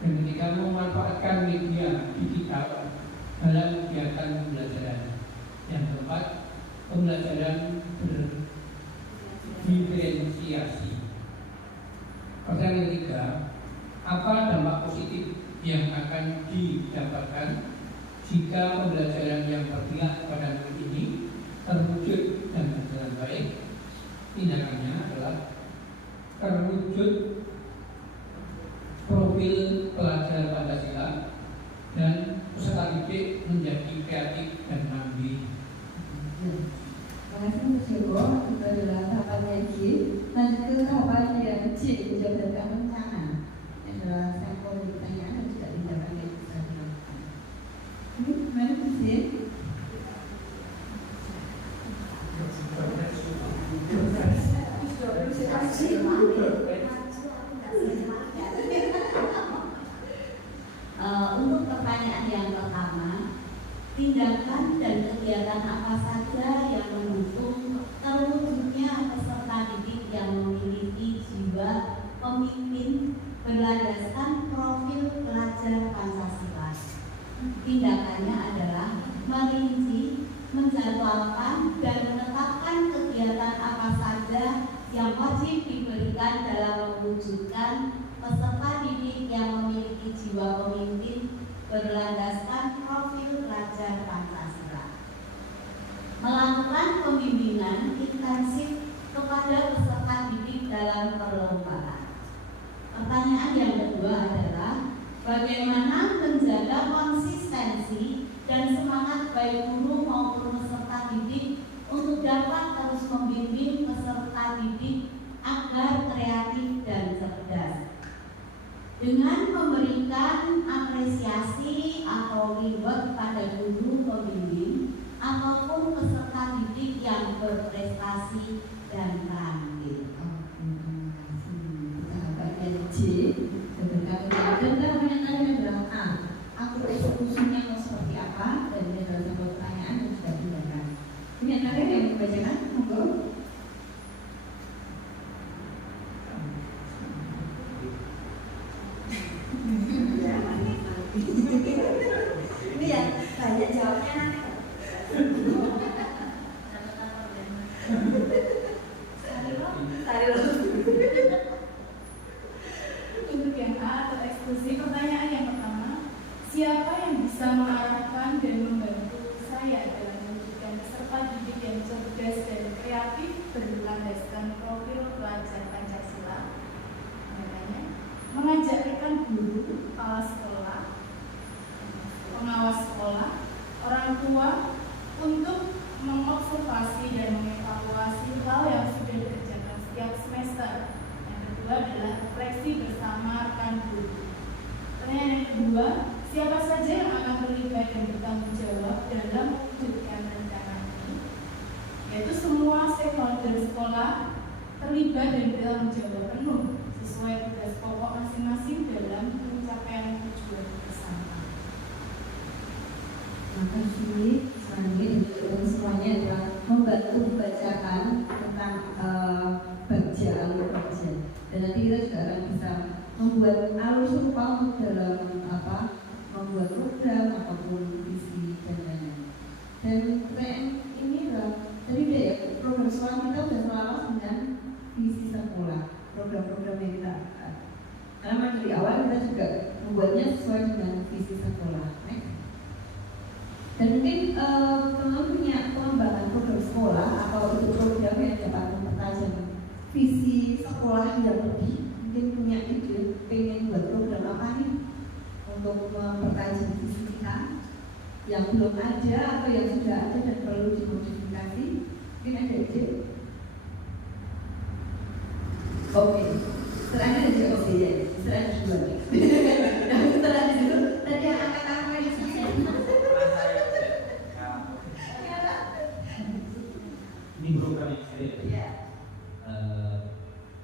Dan ketiga, memanfaatkan media digital dalam kegiatan pembelajaran. Yang keempat, pembelajaran berdiferensiasi. Pertanyaan ketiga, apa dampak positif yang akan didapatkan jika pembelajaran yang berpihak pada murid ini terwujud dan berjalan baik? Tindakannya adalah terwujud profil pelajar Pancasila dan peserta didik menjadi kreatif dan mandiri. Terima kasih Mas Joko. Itu adalah tahapan G. Lanjut ke tahapan yang C, menjabarkan rencana. Ini adalah sampel pertanyaan dan juga tindakan yang bisa dilakukan. Ini gimana sih? Untuk pertanyaan yang pertama, tindakan dan kegiatan apa saja yang mendukung terwujudnya peserta didik yang memiliki jiwa pemimpin berlandaskan profil pelajar Pancasila? Tindakannya adalah merinci, menjadwalkan, dan menetapkan kegiatan apa saja yang wajib diberikan dalam mewujudkan peserta didik yang memiliki jiwa pemimpin berlandaskan profil pelajar Pancasila. Melakukan pembimbingan intensif kepada peserta didik dalam perlombaan. Pertanyaan yang kedua adalah bagaimana menjaga konsistensi dan semangat baik guru maupun peserta didik untuk dapat terus membimbing peserta didik agar kreatif dan cerdas. Dengan memberikan apresiasi atau reward pada guru pembimbing ataupun peserta didik yang berprestasi dan terampil. Tahapan C, sebenarnya dan pertanyaannya adalah A. Atur eksekusinya mau seperti apa? Dan ini adalah sebuah pertanyaan dan juga tindakan. Ini ada yang membacakan, monggo. Ini yang banyak jawabnya nanti. Untuk yang A atau eksklusi, pertanyaan yang pertama, siapa yang bisa mengarahkan dan membantu saya dalam mewujudkan peserta didik yang cerdas dan kreatif berlandaskan profil pelajar Pancasila? Makanya, mengajak rekan guru, kepala sekolah, pengawas sekolah, orang tua untuk mengobservasi dan mengevaluasi hal yang sudah dikerjakan setiap semester. Yang kedua adalah refleksi bersama rekan guru. Pertanyaan yang kedua, siapa saja yang akan terlibat dan bertanggung jawab dalam mewujudkan rencana ini? Yaitu semua stakeholder sekolah terlibat dan bertanggung jawab penuh sesuai tugas pokok masing-masing dalam pencapaian tujuan bersama. Terima kasih. Selanjutnya semuanya adalah membantu membacakan tentang baca alur kerja. Dan nanti kita juga akan bisa membuat alur serupa untuk dalam membuat program ataupun visi dan lain-lain. Dan pertanyaan ini adalah tadi deh ya, program sekolah kita sudah selaras dengan visi sekolah, program-program yang kita karena dari awal kita juga membuatnya sesuai dengan visi sekolah. Dan mungkin teman-teman punya pengembangan program sekolah atau itu program yang dapat mempertajam visi sekolah yang lebih, mungkin punya ide pengen buat program apa nih untuk mempertajam visi kita yang belum ada atau yang sudah ada dan perlu dimodifikasi. Mungkin ada ide? Oke, setelahnya ada juga oke ya, setelahnya dua. Setelah itu tadi yang angkat-angkat yang ini program yang saya Iya.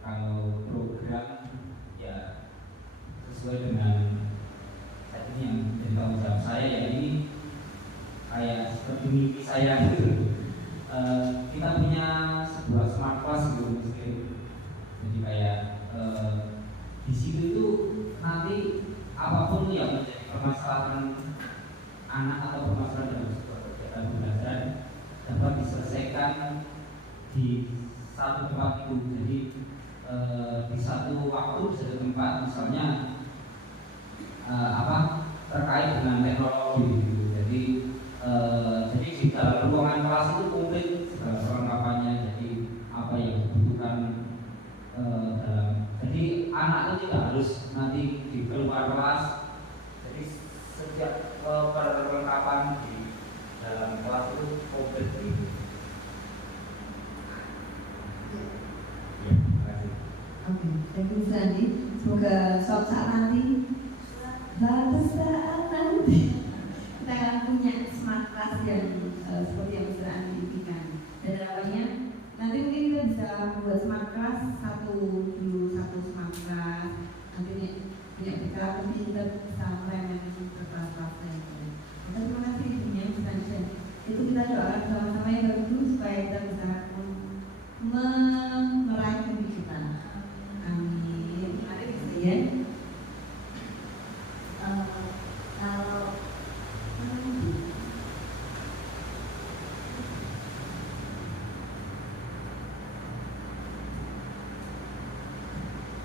kalau program ya sesuai dengan saat ini yang jadi tanggung jawab saya ya ini kayak seperti mimpi saya gitu. Kita punya sebuah smart class gitu misalnya. Jadi kayak di situ itu nanti apapun yang menjadi permasalahan anak atau permasalahan dalam sebuah kegiatan pembelajaran satu tempat itu. Jadi di satu waktu di satu tempat, misalnya terkait dengan teknologi gitu. Jadi di dalam ruangan kelas itu komplit segala perlengkapannya. Jadi apa yang dibutuhkan jadi anak itu tidak harus nanti di keluar kelas. Jadi setiap perlengkapan di dalam kelas itu komplit gitu. Ya, terima kasih. Oke, thank you Sandi. Semoga suatu saat nanti kita akan punya smart class yang seperti yang sudah Andi impikan. Dan harapannya nanti mungkin kita bisa membuat smart class satu smart class. Nanti punya bekal, mungkin kita bisa meremehkan ke kelas-kelas lainnya. Terima kasih ibunya Sandi. Itu kita doakan sama-sama yang bagus supaya kita bisa meraih mimpi kita. Amin. Mari kita ya.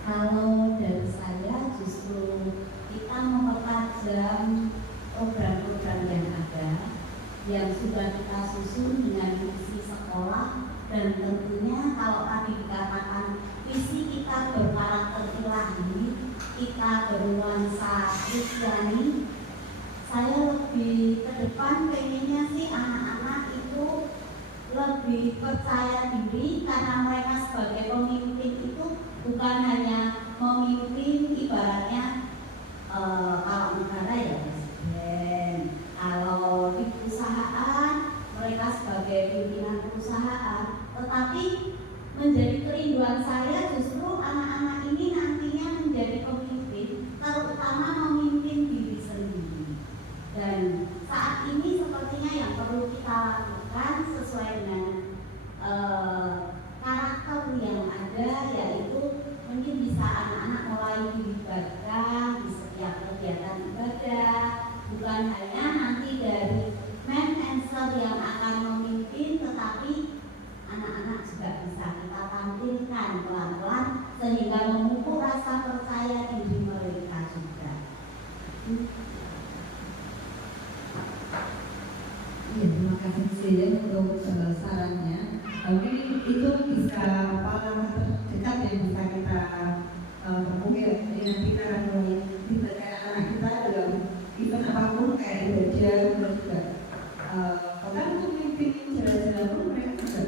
Kalau dari saya justru kita mempertajam program-program yang ada, yang sudah kita susun dengan visi sekolah, dan tentunya kalau tadi dikatakan visi kita berkarakter ilahi, kita bernuansa Kristiani, saya lebih ke depan pengennya sih anak-anak itu lebih percaya diri karena mereka sebagai pemimpin itu bukan hanya memimpin ibaratnya kalau negara ya presiden, kalau di perusahaan mereka sebagai pimpinan perusahaan, tetapi menjadi kerinduan saya justru anak-anak ini nantinya menjadi pemimpin, terutama memimpin diri sendiri. Dan saat ini sepertinya yang perlu kita lakukan sesuai dengan karakter yang ada, yaitu mungkin bisa anak-anak mulai dilibatkan di setiap kegiatan ibadah, bukan hanya nanti dari man and sir yang akan memimpin, tetapi anak-anak juga bisa kita tampilkan pelan-pelan sehingga memupuk rasa percaya diri mereka juga. Iya, terima kasih Sri untuk sarannya. Mungkin itu bisa langkah terdekat yang bisa kita tempuh ya. Jadi nanti kita akan mulai melibatkan anak kita dalam event apapun kayak ibadah, kemudian juga bahkan untuk memimpin jalan-jalan pun mereka juga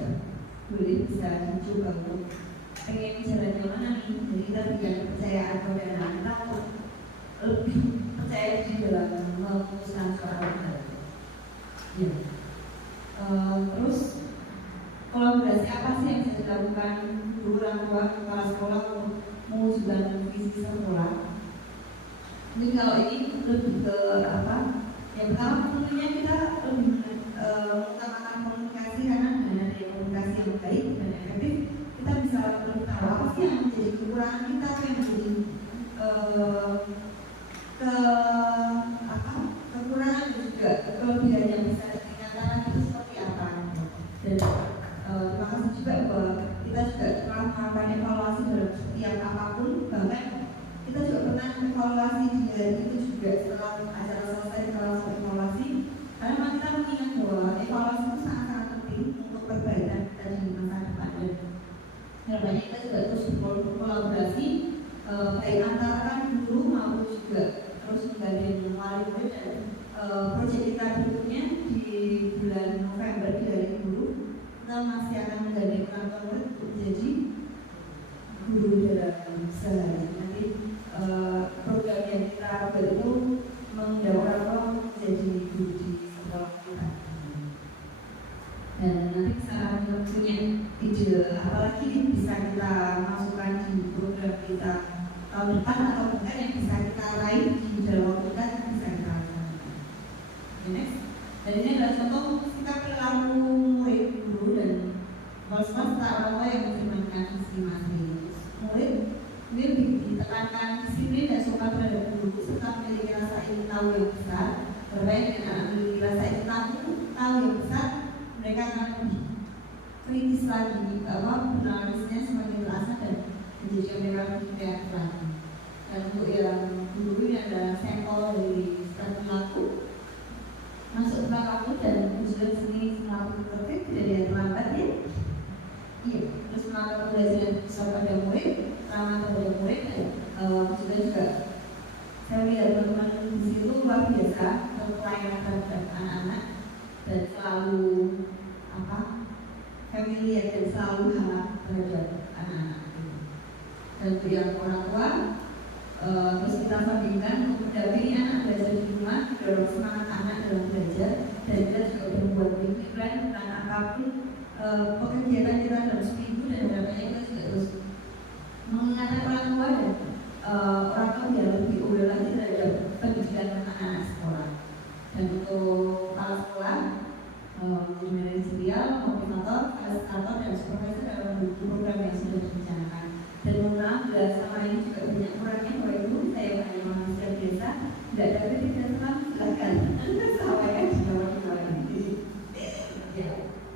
boleh bisa dicoba untuk pengen jalannya mana nih. Jadi kita berikan kepercayaan kepada anak kita untuk lebih percaya diri dalam memutuskan suara kita. Ya. Terus kolaborasi apa sih yang bisa dilakukan guru, orang tua, kepala sekolah untuk mewujudkan visi sekolah? Jadi kalau ini lebih ke apa? Yang pertama tentunya kita lebih mengutamakan komunikasi, karena dengan ada komunikasi yang baik dan efektif kita bisa lebih tahu apa sih yang menjadi kekurangan kita, apa yang menjadi kekurangan dan juga kelebihan yang bisa ditingkatkan itu seperti apa. Dan terima kasih juga bahwa kita juga telah melakukan evaluasi dalam setiap apapun, bahkan kita juga pernah evaluasi di hari itu juga setelah acara selesai, setelah evaluasi, karena memang kita mengingat bahwa evaluasi itu sangat-sangat penting untuk perbaikan kita di masa depan. Dan harapannya kita juga terus berkolaborasi baik antara guru maupun juga terus menggandeng wali murid. Dan proyek kita berikutnya di bulan November di hari guru, kita masih akan menggandeng orang tua murid untuk menjadi guru dalam sehari. Nanti program yang kita buat itu mengundang orang tua menjadi guru di sekolah kita. Dan nanti bisa punya ide apalagi bisa kita masukkan di program kita tahun depan, atau mungkin yang bisa kita raih di dalam waktu kita bisa kita lakukan. Next. Dan ini adalah contoh sikap perilaku murid, guru, dan kepala serta orang tua yang mencerminkan visi masing-masing. Murid ini ditekankan disiplin dan sopan terhadap guru, serta memiliki rasa ingin tahu yang besar. Berbaik dengan anak memiliki rasa ingin tahu yang besar, mereka akan lebih kritis lagi, beranalisisnya semakin terasa dan menjadi mereka lebih kreatif lagi. Dan untuk yang dulu ini adalah sampel dari strategi laku masuk ke kamu dan tujuan seni melakukan tertib tidak ada terlambat ya. Iya, terus melakukan pembelajaran kepada murid, ramah kepada murid dan juga saya lihat teman-teman di situ luar biasa pelayanan terhadap anak-anak dan selalu familiar dan selalu hangat terhadap anak-anak. Dan untuk yang orang tua, terus kita bandingkan untuk mendampingi anak belajar di rumah, mendorong semangat anak dalam belajar, dan kita juga membuat plan tentang apapun pekerjaan kita dalam seminggu, dan harapannya kita juga terus mengingatkan orang tua dan orang tua biar lebih aware lagi terhadap pendidikan anak-anak sekolah. Dan untuk kepala sekolah, manajerial, motivator, fasilitator, dan supervisor dalam program yang sudah direncanakan. Dan mohon maaf, selama ini juga banyak kurangnya Bapak Ibu, saya hanya manusia biasa, tidak ada kritik dan salam, silakan sampaikan di bawah ini. Ya,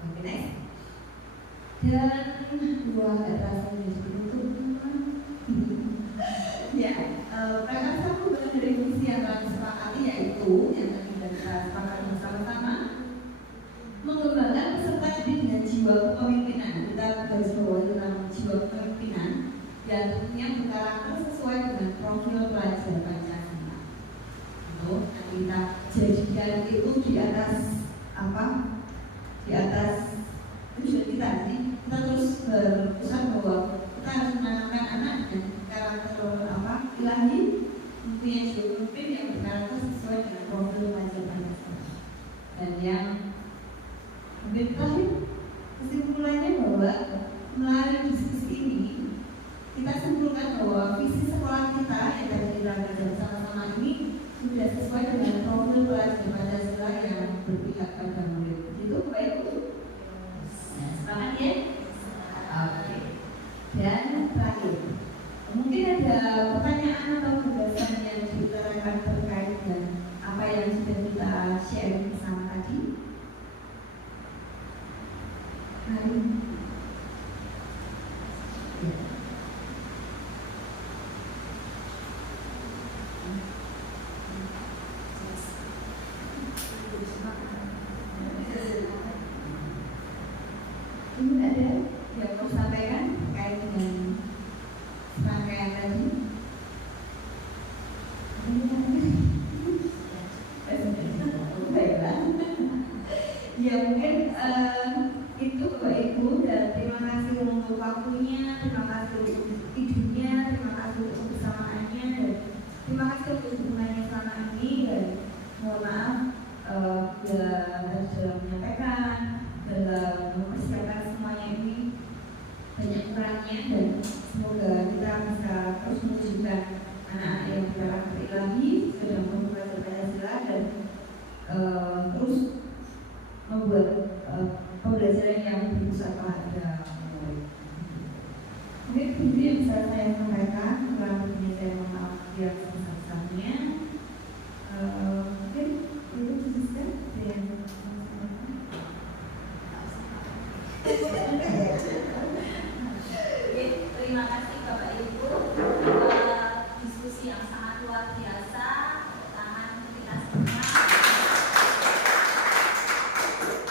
oke next. Dan dua rasanya ditutup. Ya, prakarsa perubahan dari visi yang telah disepakati yaitu yang tadi kita sepakati bersama-sama mengembangkan peserta didik dengan jiwa kepemimpinan. Kita garis bawahi tentang jiwa kepemimpinan dan tentunya berkarakter sesuai dengan profil pelajar Pancasila. Untuk nanti kita jadikan itu di atas di atas tujuan kita. Jadi kita terus berusaha bahwa kita harus menanamkan anak dengan karakter ilahi, mempunyai jiwa kepemimpinan yang berkarakter sesuai dengan profil pelajar Pancasila. Dan yang mungkin terakhir kesimpulannya bahwa melalui diskusi ini kita simpulkan bahwa visi sekolah kita yang tadi kita belajar bersama-sama ini sudah sesuai dengan profil pelajar Pancasila yang berpihak pada murid. Itu baik Bu? Semangat ya? Oke. Dan terakhir, mungkin ada pertanyaan atau gagasan yang diutarakan terkait dengan apa yang sudah kita share bersama tadi. Mari. Ya. Ini ada yang mau sampaikan terkait dengan rangkaian tadi. Baiklah. Ya mungkin itu Bapak Ibu, dan terima kasih untuk waktunya, terima kasih untuk idenya, terima kasih untuk kebersamaannya, dan terima kasih untuk dukungannya selama ini. Dan mohon maaf bila dalam menyampaikan, dalam mempersiapkan semuanya ini banyak kurangnya, dan semoga kita bisa terus menunjukkan anak-anak yang berkarakter ilahi sedang belajar Pancasila dan terus membuat pembelajaran yang berpusat pada murid. Mungkin itu yang bisa saya sampaikan. Kurang lebihnya saya mohon maaf yang sebesar-besarnya. Mungkin itu bisa terima kasih Bapak Ibu, diskusi yang sangat luar biasa. Tangan kita semua.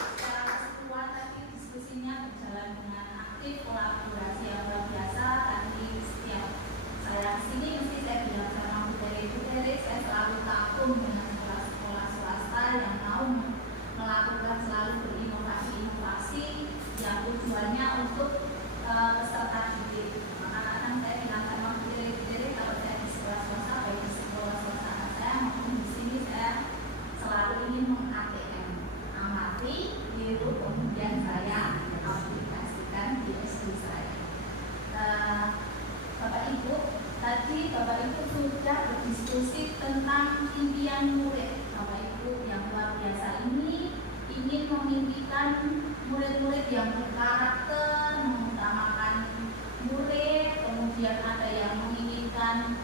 Secara keseluruhan tadi diskusinya berjalan dengan aktif, kolaborasi yang luar biasa. Tadi setiap saya kesini mesti saya bilang sama budaya-budaya, saya selalu kagum dengan sekolah-sekolah swasta yang mau melakukan selalu berinovasi-inovasi yang tujuannya untuk peserta didik. Maka kadang saya bilang sama budaya-budaya, kalau saya di sekolah swasta, baik di sekolah swasta saya maupun di sini, saya selalu ingin meng-ATM, amati, tiru, kemudian saya aplikasikan di SD saya. Bapak Ibu, tadi Bapak Ibu sudah berdiskusi tentang impian murid. Bapak Ibu yang luar biasa ini ingin memimpikan murid-murid yang berkarakter, mengutamakan murid, kemudian ada yang menginginkan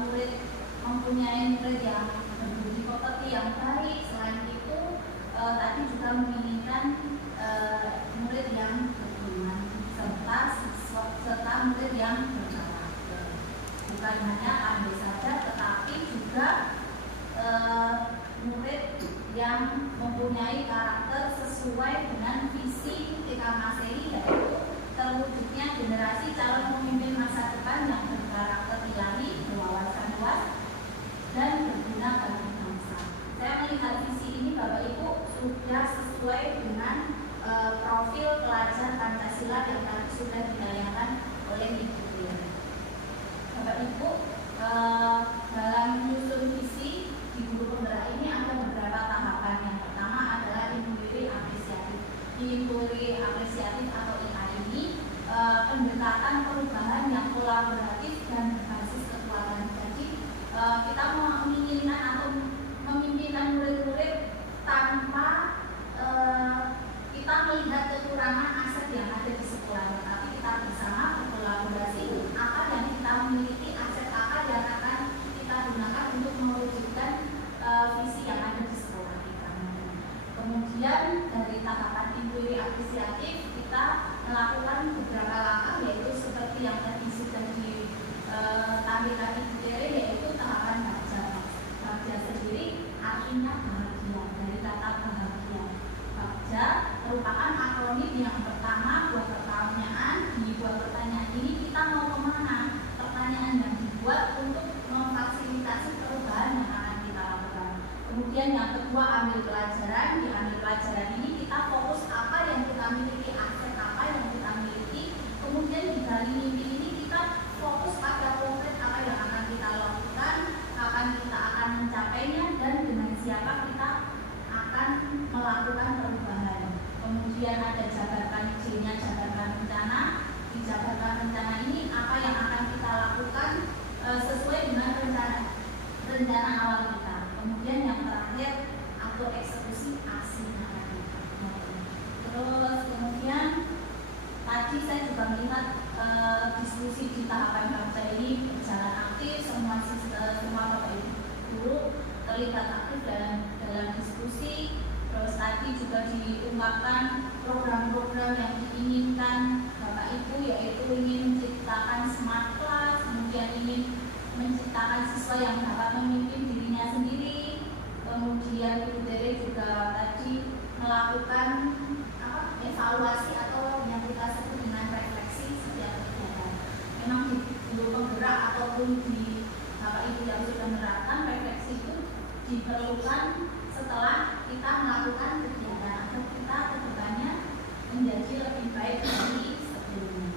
murid mempunyai murid yang berbudi pekerti yang baik. Selain itu tadi juga menginginkan murid yang bukan hanya pandai saja, tetapi juga murid yang mempunyai karakter sesuai dengan visi TK Masehi, yaitu terwujudnya generasi calon pemimpin masa depan yang berkarakter ilahi, berwawasan luas, dan berguna bagi bangsa. Saya melihat visi ini Bapak Ibu sudah sesuai dengan profil pelajar Pancasila yang tadi sudah ditayangkan oleh Ibu Tia. Bapak Ibu, dalam menyusun visi di Guru Penggerak ini ada beberapa tahapan. Yang pertama adalah inquiry apresiatif. Inquiry apresiatif atau IA ini pendekatan perubahan yang kolaboratif dan berbasis kekuatan. Jadi kita menginginkan atau memimpikan murid-murid tanpa kita melihat kekurangan aset yang ada di sekolah, tapi kita bersama berkolaborasi apa yang kita memiliki, aset apa yang akan kita gunakan untuk mewujudkan visi yang ada di sekolah kita. Kemudian dari tahapan inquiry apresiatif kita melakukan beberapa langkah, yaitu seperti yang tadi sudah ditampilkan Ibu Tere, yaitu tahapan baca. Baca sendiri artinya bahagia, dari kata bahagia. Baca merupakan akronim yang pertama, buat pertanyaan. Di buat pertanyaan ini kita mau kemana? Pertanyaan yang dibuat untuk memfasilitasi perubahan yang akan kita lakukan. Kemudian yang kedua, ambil pelajaran. Di ambil pelajaran ini kita fokus apa yang kita miliki, aset apa yang kita miliki. Kemudian di dari mimpi ini kita fokus pada konkret apa yang akan kita lakukan, kapan kita akan mencapainya, dan dengan siapa kita akan melakukan perubahan. Kemudian ada jabarkan J-nya, jabarkan rencana. Di jabarkan rencana ini apa yang akan kita lakukan sesuai dengan rencana awal kita. Kemudian yang terakhir, atur eksekusi aksi yang akan kita lakukan. Terus kemudian tadi saya juga melihat diskusi di tahapan baca ini berjalan aktif, semua Bapak Ibu guru terlibat aktif dalam diskusi. Terus tadi juga diungkapkan program-program yang diinginkan Bapak Ibu, yaitu ingin menciptakan smart class, kemudian ingin menciptakan siswa yang dapat memimpin dirinya sendiri. Kemudian Ibu Tere juga tadi melakukan evaluasi atau yang kita sebut dengan refleksi setiap kegiatan. Memang di Guru Penggerak ataupun di Bapak Ibu yang sudah menerapkan refleksi itu diperlukan setelah kita melakukan kegiatan atau kita kedepannya menjadi lebih baik dari sebelumnya.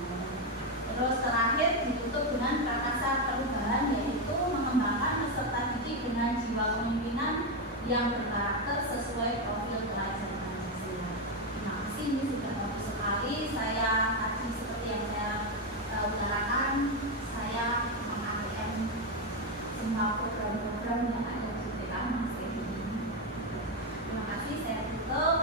Terus terakhir ditutup dengan prakasa perubahan, yaitu mengembangkan peserta didik dengan jiwa kepemimpinan yang berkarakter sesuai profil pelajar Pancasila. Terima kasih, ini sudah bagus sekali. Saya tadi seperti yang saya utarakan, saya meng-APM semua program-program yang ada di TK Masehi. Terima kasih, saya tutup.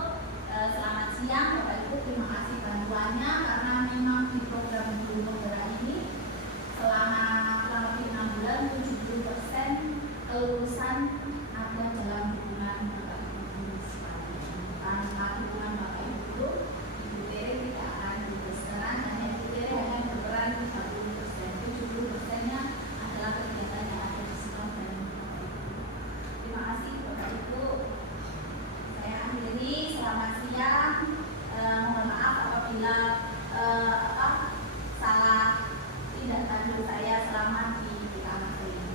Selamat siang Bapak Ibu, terima kasih bantuannya, karena memang di program Guru Penggerak ini selama kurang lebih 6 bulan 70% kelulusan ada dalam hubungan Bapak Ibu guru sekalian. Tanpa hubungan Bapak Ibu guru, Ibu Tere tidak akan berperan, dan Ibu Tere hanya berperan 30%, 70%-nya adalah kegiatan yang ada di sekolah dan Bapak Ibu. Terima kasih Bapak Ibu. Saya akhiri, selamat siang. Mohon maaf apabila salah tidak tahu saya selama di kamar ini.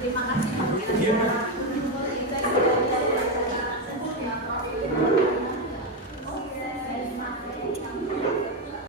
Terima kasih.